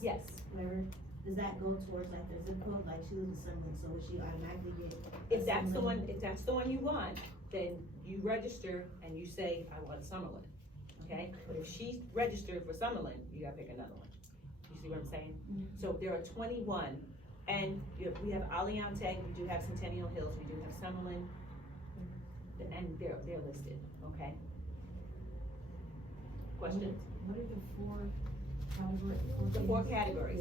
yes. whatever, does that go towards like the zip code, like she was a Summerlin, so would she automatically get? If that's the one you want, then you register and you say, I want Summerlin, okay? But if she's registered for Summerlin, you gotta pick another one. You see what I'm saying? So there are 21, and we have Aliante, we do have Centennial Hills, we do have Summerlin, and they're listed, okay? Questions? What are the 4 categories? The 4 categories.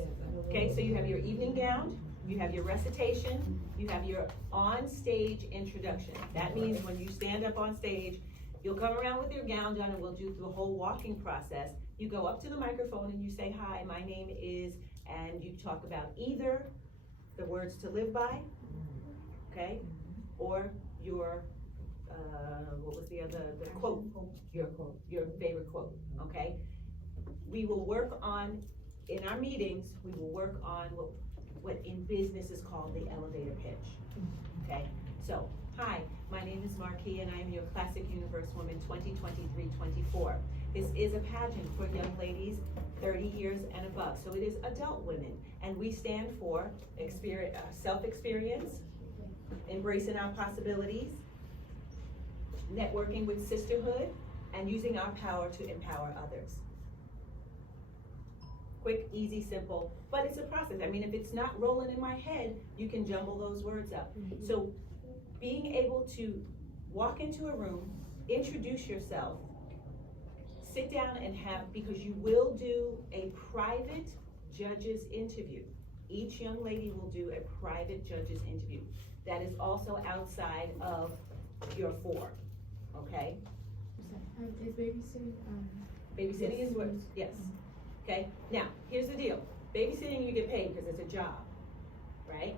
Okay, so you have your evening gown, you have your recitation, you have your on-stage introduction. That means when you stand up on stage, you'll come around with your gown done and we'll do the whole walking process. You go up to the microphone and you say, hi, my name is, and you talk about either the words to live by, okay? Or your, what was the other, the quote, your favorite quote, okay? We will work on, in our meetings, we will work on what in business is called the elevator pitch, okay? So, hi, my name is Marquis and I am your Classic Universe Woman 2023-24. This is a pageant for young ladies 30 years and above, so it is adult women. And we stand for self-experience, embracing our possibilities, networking with sisterhood, and using our power to empower others. Quick, easy, simple, but it's a process. I mean, if it's not rolling in my head, you can jumble those words up. So being able to walk into a room, introduce yourself, sit down and have, because you will do a private judge's interview. Each young lady will do a private judge's interview. That is also outside of your 4, okay? Is babysitting, Babysitting is what, yes. Okay, now, here's the deal. Babysitting, you get paid because it's a job, right?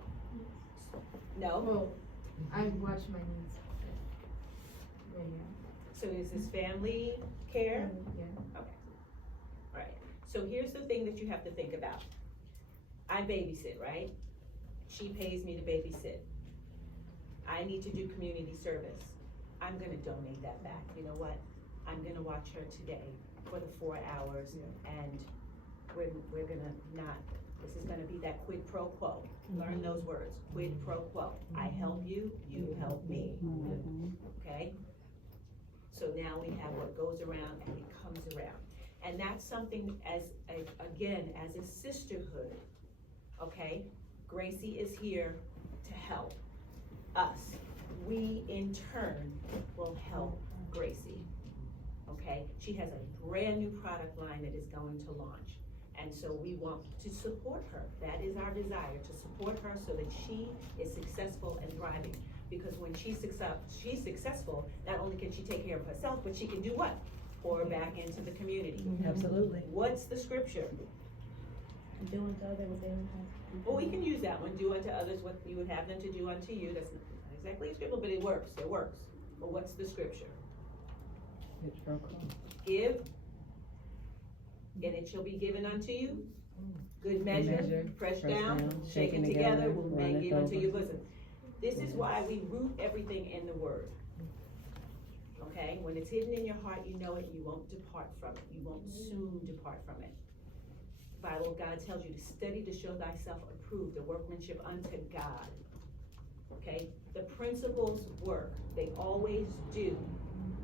No? well, I watch my niece. Right now. So is this family care? Yeah. Okay. All right. So here's the thing that you have to think about. I babysit, right? She pays me to babysit. I need to do community service. I'm gonna donate that back. You know what? I'm gonna watch her today for the 4 hours, and we're gonna not, this is gonna be that quid pro quo. Learn those words, quid pro quo. I help you, you help me, okay? So now we have what goes around and it comes around. And that's something again, as a sisterhood, okay? Gracie is here to help us. We in turn will help Gracie, okay? She has a brand new product line that is going to launch. And so we want to support her. That is our desire, to support her so that she is successful and thriving. Because when she's successful, not only can she take care of herself, but she can do what? Pour back into the community. Absolutely. What's the scripture? Do unto others what they would have. Well, we can use that one, do unto others what you would have them to do unto you. That's not exactly a scripture, but it works, But what's the scripture? Give, and it shall be given unto you. Good measure, pressed down, shaken together, will men give unto your bosom. This is why we root everything in the word. Okay, when it's hidden in your heart, you know it, you won't depart from it. You won't soon depart from it. Bible, God tells you to study to show thyself approved, a workmanship unto God. Okay, the principles work. They always do.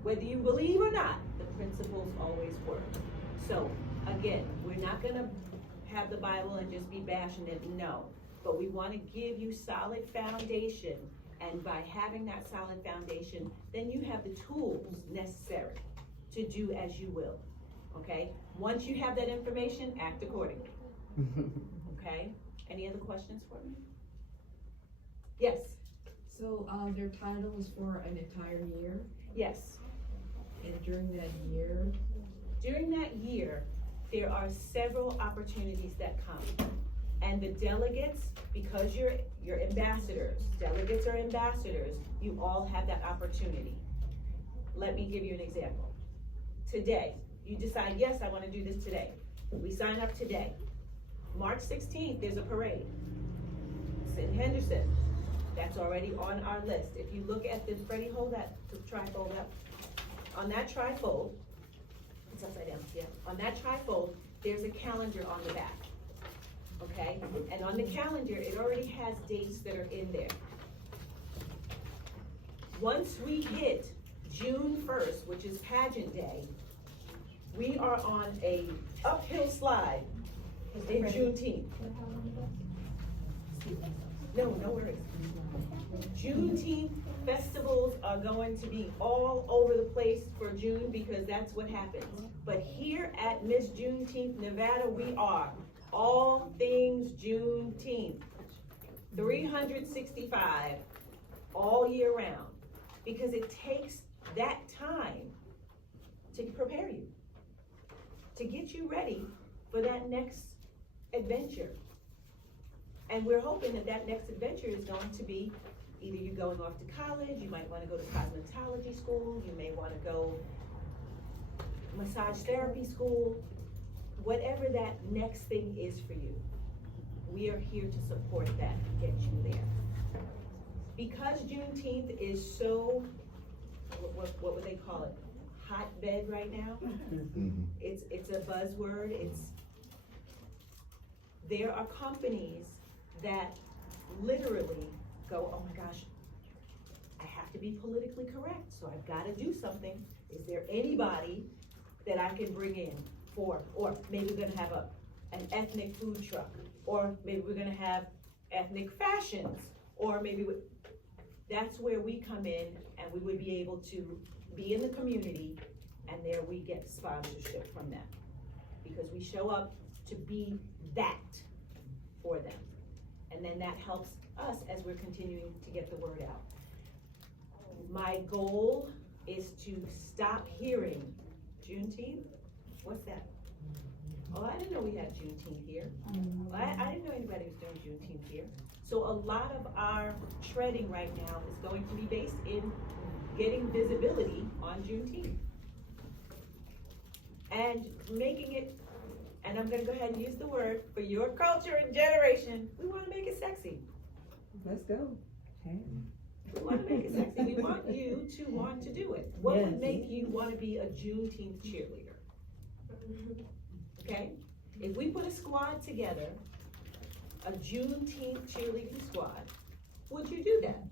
Whether you believe or not, the principles always work. So again, we're not gonna have the Bible and just be bashing it, no. But we wanna give you solid foundation, and by having that solid foundation, then you have the tools necessary to do as you will, okay? Once you have that information, act accordingly, okay? Any other questions for me? Yes, So, their title is for an entire year, yes. and during that year, During that year, there are several opportunities that come. And the delegates, because you're ambassadors, delegates are ambassadors, you all have that opportunity. Let me give you an example. Today, you decide, yes, I wanna do this today. We sign up today. March 16th, there's a parade. It's in Henderson. That's already on our list. If you look at this, Freddie, hold that trifold up. On that trifold, it's upside down, yeah. On that trifold, there's a calendar on the back, okay? And on the calendar, it already has dates that are in there. Once we hit June 1st, which is pageant day, we are on a uphill slide in Juneteenth. No worries. Juneteenth festivals are going to be all over the place for June because that's what happens. But here at Miss Juneteenth Nevada, we are all things Juneteenth. 365 all year round, because it takes that time to prepare you, to get you ready for that next adventure. And we're hoping that that next adventure is going to be either you going off to college, you might want to go to cosmetology school, you may want to go massage therapy school, whatever that next thing is for you. We are here to support that, get you there. Because Juneteenth is so, what would they call it? Hotbed right now. It's a buzzword. There are companies that literally go, oh my gosh, I have to be politically correct, so I've gotta do something. Is there anybody that I can bring in for, or maybe we're gonna have an ethnic food truck, or maybe we're gonna have ethnic fashions, or maybe that's where we come in and we would be able to be in the community, and there we get sponsorship from them. Because we show up to be that for them. And then that helps us as we're continuing to get the word out. My goal is to stop hearing Juneteenth. What's that? Oh, I didn't know we had Juneteenth here. I didn't know anybody was doing Juneteenth here. So a lot of our treading right now is going to be based in getting visibility on Juneteenth. And making it, and I'm gonna go ahead and use the word, for your culture and generation, we wanna make it sexy. Let's go. We wanna make it sexy. We want you to want to do it. What would make you wanna be a Juneteenth cheerleader? Okay? If we put a squad together, a Juneteenth cheerleading squad, would you do that?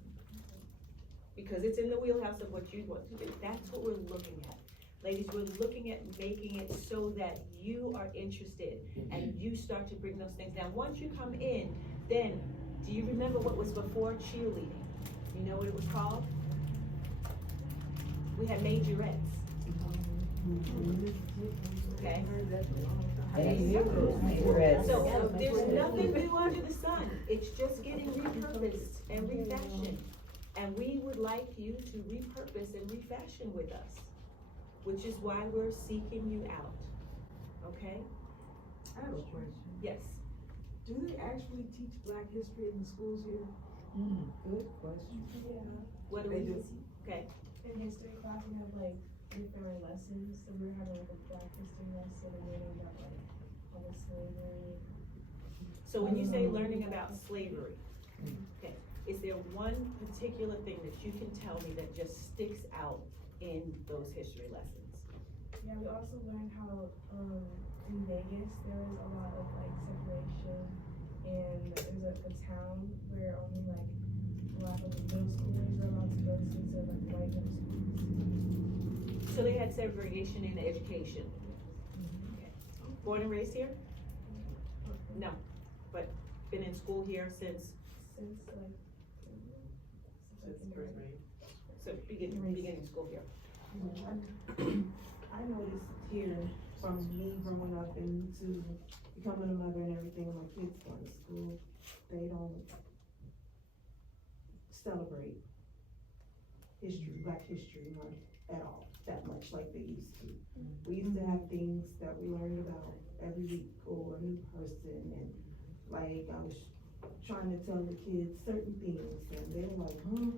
Because it's in the wheelhouse of what you want to do. That's what we're looking at. Ladies, we're looking at making it so that you are interested and you start to bring those things down. Once you come in, then, do you remember what was before cheerleading? You know what it was called? We had majorettes. Okay? So there's nothing new under the sun. It's just getting repurposed and refashioned. And we would like you to repurpose and refashion with us, which is why we're seeking you out. Okay? I have a question. Yes. Do they actually teach Black history in the schools here? Good question. Yeah. What do They we do. do? Okay. In history class, we have like different lessons, so we're having like a Black history lesson and learning about like all the slavery. So when you say learning about slavery, okay, is there one particular thing that you can tell me that just sticks out in those history lessons? Yeah, we also learned how in Vegas there was a lot of like separation, and there's a town where only like Black middle schoolers are allowed to go to, so like white middle schools. So they had segregation in education. Okay. Born and raised here? No, but been in school here since Since like First grade. so beginning school here. I noticed here from me growing up into becoming a mother and everything, my kids going to school, they don't celebrate history, Black History Month at all, that much like they used to. We used to have things that we learned about every week, or a new person, and like I was trying to tell the kids certain things, and they were like, huh?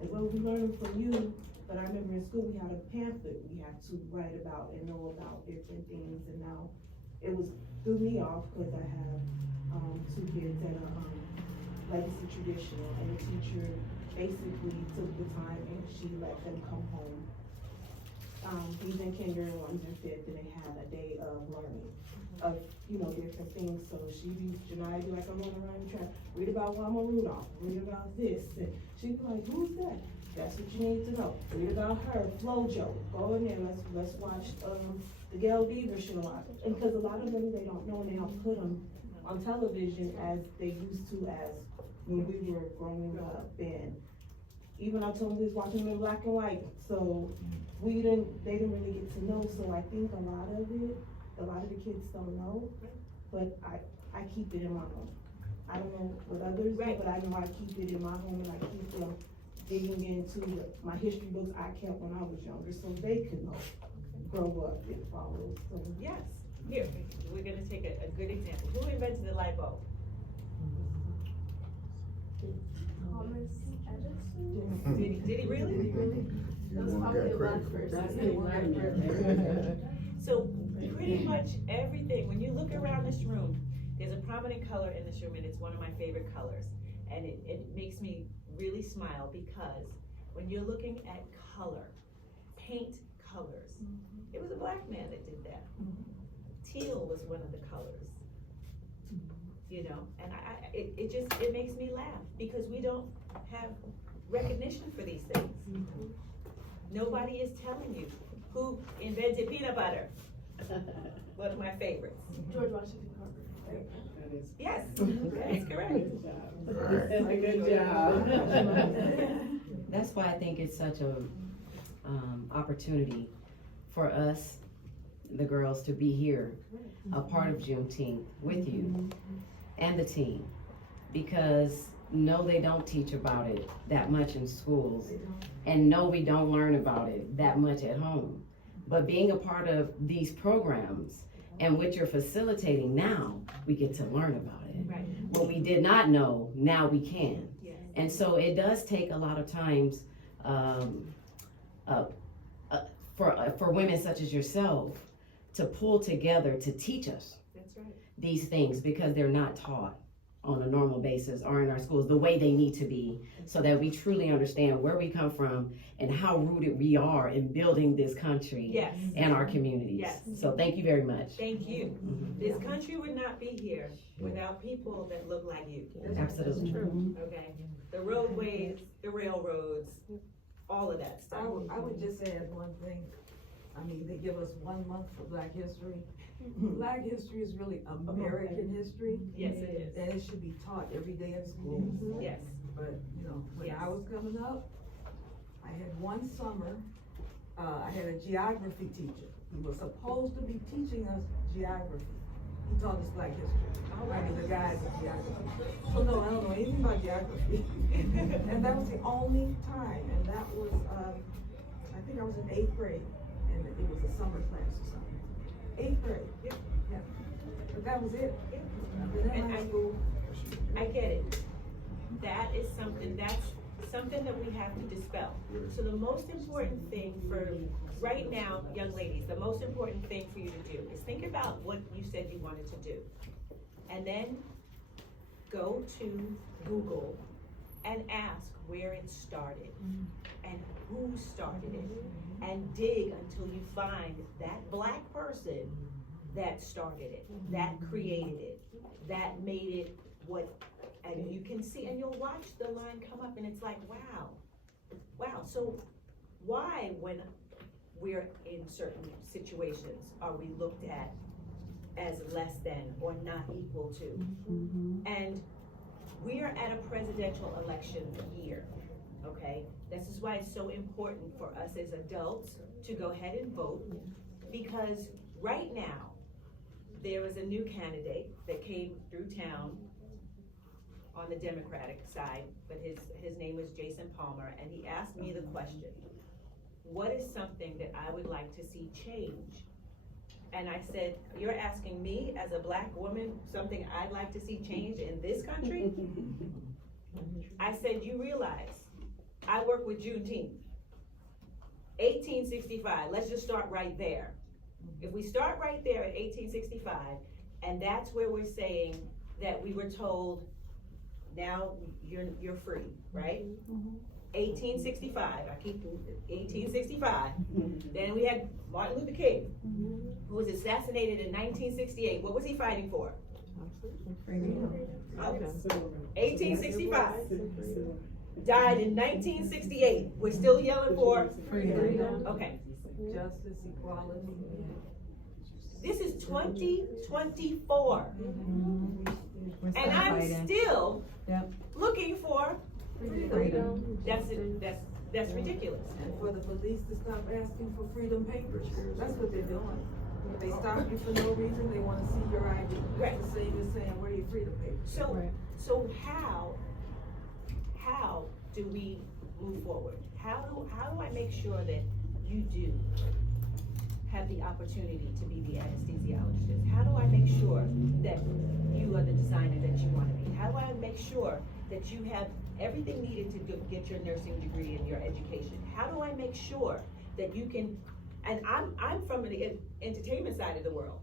And well, we learned from you. But I remember in school we had a pamphlet we had to write about and know about different things, and now it threw me off because I have two kids that are legacy traditional, and the teacher basically took the time and she let them come home. He's in kindergarten, one's in fifth, and they had a day of learning of, you know, different things. So Janai be like, I'm on around the track, read about Mama Rudolph, read about this, and she'd be like, who's that? That's what you need to know. Read about her, Flojo. Go in there, let's watch the Gail Beaver show. And because a lot of them they don't know, and they don't put them on television as they used to as when we were growing up. And even I told them we was watching them in black and white, so they didn't really get to know. So I think a lot of the kids don't know, but I keep it in my home. I don't know what others do, but I know I keep it in my home, and I keep them digging into my history books I kept when I was younger, so they could know, grow up and follow. So Yes. Here, we're gonna take a good example. Who invented the light bulb? Thomas Edison. Did he really? That was probably a Black person. So pretty much everything, when you look around this room, there's a prominent color in this room, and it's one of my favorite colors. And it makes me really smile, because when you're looking at color, paint colors, it was a Black man that did that. Teal was one of the colors, you know, and it makes me laugh, because we don't have recognition for these things. Nobody is telling you who invented peanut butter. One of my favorites. George Washington Carver, right? Yes, that's correct. Good job. That's why I think it's such a opportunity for us, the girls, to be here, a part of Juneteenth with you and the team. Because no, they don't teach about it that much in schools. And no, we don't learn about it that much at home. But being a part of these programs and what you're facilitating now, we get to learn about it. Right. What we did not know, now we can. Yes. And so it does take a lot of times for women such as yourself to pull together to teach us That's right. these things, because they're not taught on a normal basis or in our schools the way they need to be, so that we truly understand where we come from and how rooted we are in building this country Yes. and our communities. Yes. So thank you very much. Thank you. Mhm. This country would not be here without people that look like you. Absolutely. Okay? The roadways, the railroads, all of that stuff. I would just add one thing. I mean, they give us 1 month for Black History. Black history is really American history. Yes, it is. And it should be taught every day in school. Yes. But, you know, when Yes. I was coming up, I had one summer, I had a geography teacher. He was supposed to be teaching us geography. He taught us Black history. I mean, the guys in geography. So no, I don't know anything about geography. And that was the only time, and that was, I think I was in 8th grade, and it was a summer class or something. 8th grade. Yep. Yeah. But that was it. Yep. Then in And high school, I get it. That's something that we have to dispel. So the most important thing for right now, young ladies, the most important thing for you to do is think about what you said you wanted to do. And then go to Google and ask where it started and who started it, and dig until you find that Black person that started it, that created it, that made it what, and you can see, and you'll watch the line come up and it's like, wow. So why, when we're in certain situations, are we looked at as less than or not equal to? And we are at a presidential election year, okay? This is why it's so important for us as adults to go ahead and vote, because right now, there is a new candidate that came through town on the Democratic side, but his name was Jason Palmer, and he asked me the question, what is something that I would like to see change? And I said, you're asking me as a Black woman, something I'd like to see change in this country? I said, you realize, I work with Juneteenth. 1865, let's just start right there. If we start right there at 1865, and that's where we're saying that we were told, now you're free, right? 1865, I keep 1865. Then we had Martin Luther King, who was assassinated in 1968. What was he fighting for? 1865. Died in 1968. We're still yelling for freedom. Okay. Justice, equality. This is 2024. And I'm still looking for Freedom. That's ridiculous. And for the police to stop asking for freedom papers. That's what they're doing. They stop you for no reason, they wanna see your ID. Right. That's the same as saying, where are your freedom papers? So how do we move forward? How do I make sure that you do have the opportunity to be the anesthesiologist? How do I make sure that you are the designer that you want to be? How do I make sure that you have everything needed to get your nursing degree and your education? How do I make sure that you can, and I'm from the entertainment side of the world.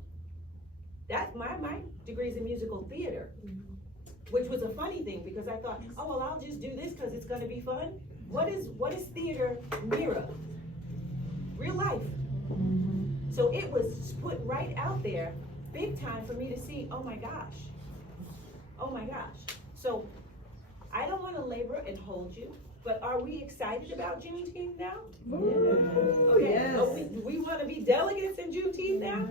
That's my degree is in musical theater, which was a funny thing because I thought, oh, well, I'll just do this because it's going to be fun. What is theater mirror? Real life. So it was put right out there, big time for me to see, oh my gosh. So I don't want to labor and hold you. But are we excited about Juneteenth now? Oh, Okay, yes. so we wanna be delegates in Juneteenth now?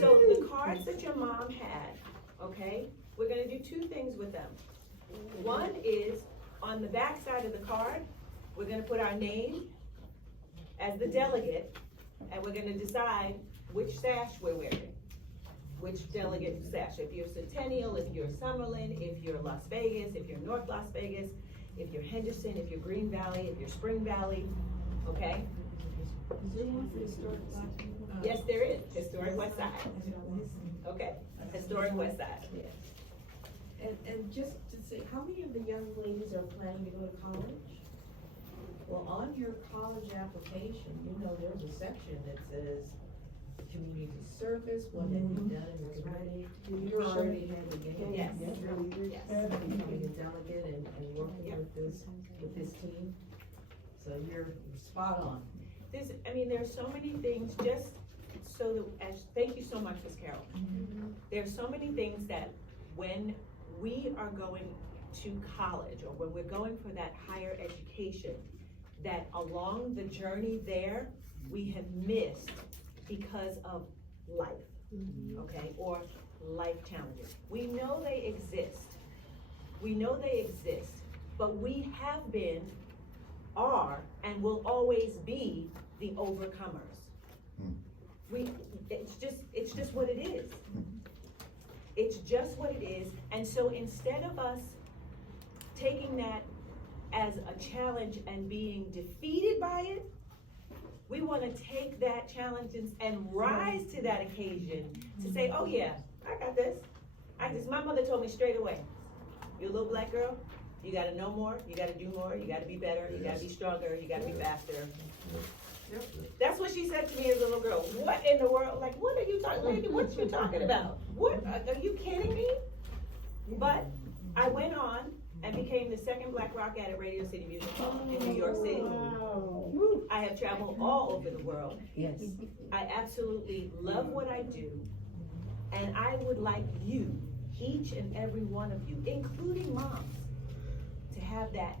So the cards that your mom had, okay, we're gonna do two things with them. One is, on the back side of the card, we're gonna put our name as the delegate, and we're gonna decide which sash we're wearing. Which delegate sash, if you're Centennial, if you're Summerlin, if you're Las Vegas, if you're North Las Vegas, if you're Henderson, if you're Green Valley, if you're Spring Valley, okay? Is there one for historic Black? Yes, there is, Historic West Side, okay, Historic West Side. And just to say, how many of the young ladies are planning to go to college? Well, on your college application, you know, there's a section that says community service, what have you done in the community? You already have the game. Yes. Yes. Becoming a delegate and working with this team. So you're spot on. There's so many things, just so that, thank you so much, Ms. Carol. There's so many things that when we are going to college, or when we're going for that higher education, that along the journey there, we have missed because of life, okay, or life challenges. We know they exist. We know they exist, but we have been, are, and will always be the overcomers. It's just what it is. It's just what it is. And so instead of us taking that as a challenge and being defeated by it, we want to take that challenge and rise to that occasion to say, oh yeah, I got this. My mother told me straight away, you're a little black girl, you gotta know more, you gotta do more, you gotta be better, you gotta be stronger, you gotta be faster. That's what she said to me as a little girl. What in the world? Like, what are you talking, lady, what you talking about? What, are you kidding me? But I went on and became the second Black rock at Radio City Music Hall in New York City. I have traveled all over the world. Yes. I absolutely love what I do, and I would like you, each and every one of you, including moms, to have that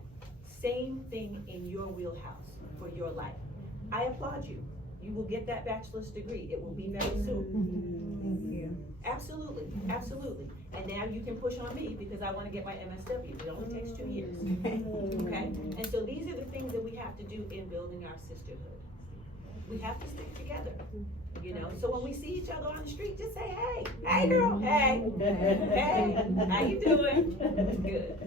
same thing in your wheelhouse for your life. I applaud you. You will get that bachelor's degree. It will be very soon. Thank you. Absolutely, absolutely. And now you can push on me because I want to get my MSW. It only takes 2 years. Okay? And so these are the things that we have to do in building our sisterhood. We have to stick together. You know? So when we see each other on the street, just say, hey, hey girl, hey, hey, how you doing? Good.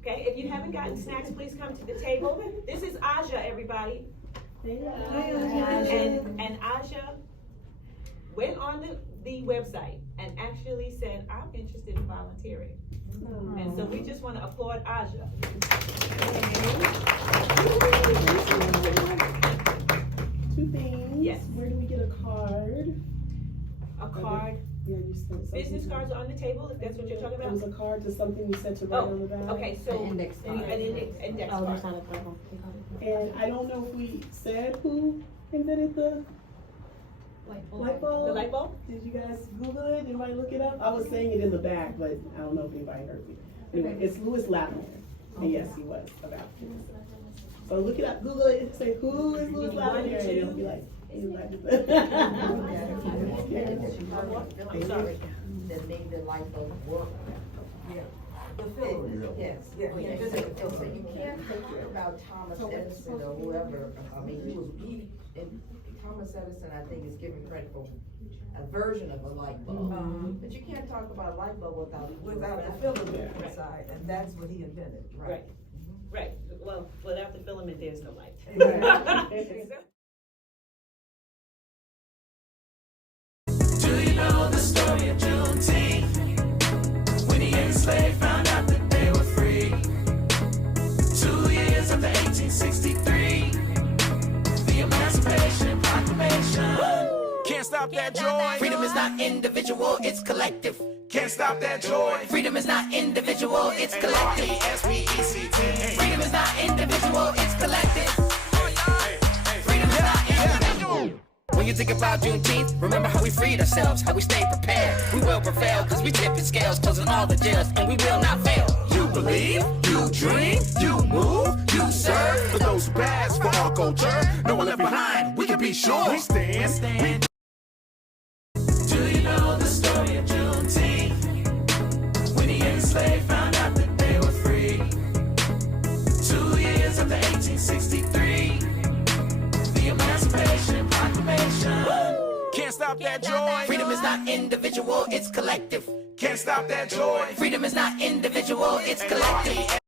Okay, if you haven't gotten snacks, please come to the table. This is Aja, everybody. And Aja went on the website and actually said, I'm interested in volunteering. And so we just want to applaud Aja. Two things. Yes. Where do we get a card? A card. Yeah, you said something. Business cards are on the table, if that's what you're talking It about. was a card to something you said to write on the back. Okay, so. An index card. An index Oh, card. there's not a card. And I don't know if we said who invented the light bulb. The light bulb? Did you guys Google it? Anybody look it up? I was saying it in the back, but I don't know if anybody heard me. Anyway, it's Louis Latimer. And yes, he was about this. So look it up, Google it, say who is Louis Latimer, and it'll be like, anybody. I'm sorry. That made the light bulb work. Yeah. The filament. Yes. Yeah. So you can't think about Thomas Edison or whoever, Thomas Edison, I think, is given credit for a version of a light bulb. But you can't talk about a light bulb Without the filament inside, and that's what he invented. Right. Right. Well, without the filament, there's no light. Do you know the story of Juneteenth? When the enslaved found out that they were free. 2 years after 1863, the Emancipation Proclamation. Can't stop that joy. Freedom is not individual, it's collective. Can't stop that joy. Freedom is not individual, it's collective. Freedom is not individual, it's collective. Freedom is not individual. When you think about Juneteenth, remember how we freed ourselves, how we stayed prepared. We will prevail, cause we tipped the scales, closing all the jails, and we will not fail. You believe, you dream, you move, you those who pass for our culture. No one left behind, we can be sure. We stand. Do you know the story of Juneteenth? When the enslaved found out that they were free. 2 years after 1863, the Emancipation Proclamation. Can't stop that joy. Freedom is not individual, it's collective. Can't stop that joy. Freedom is not individual, it's collective.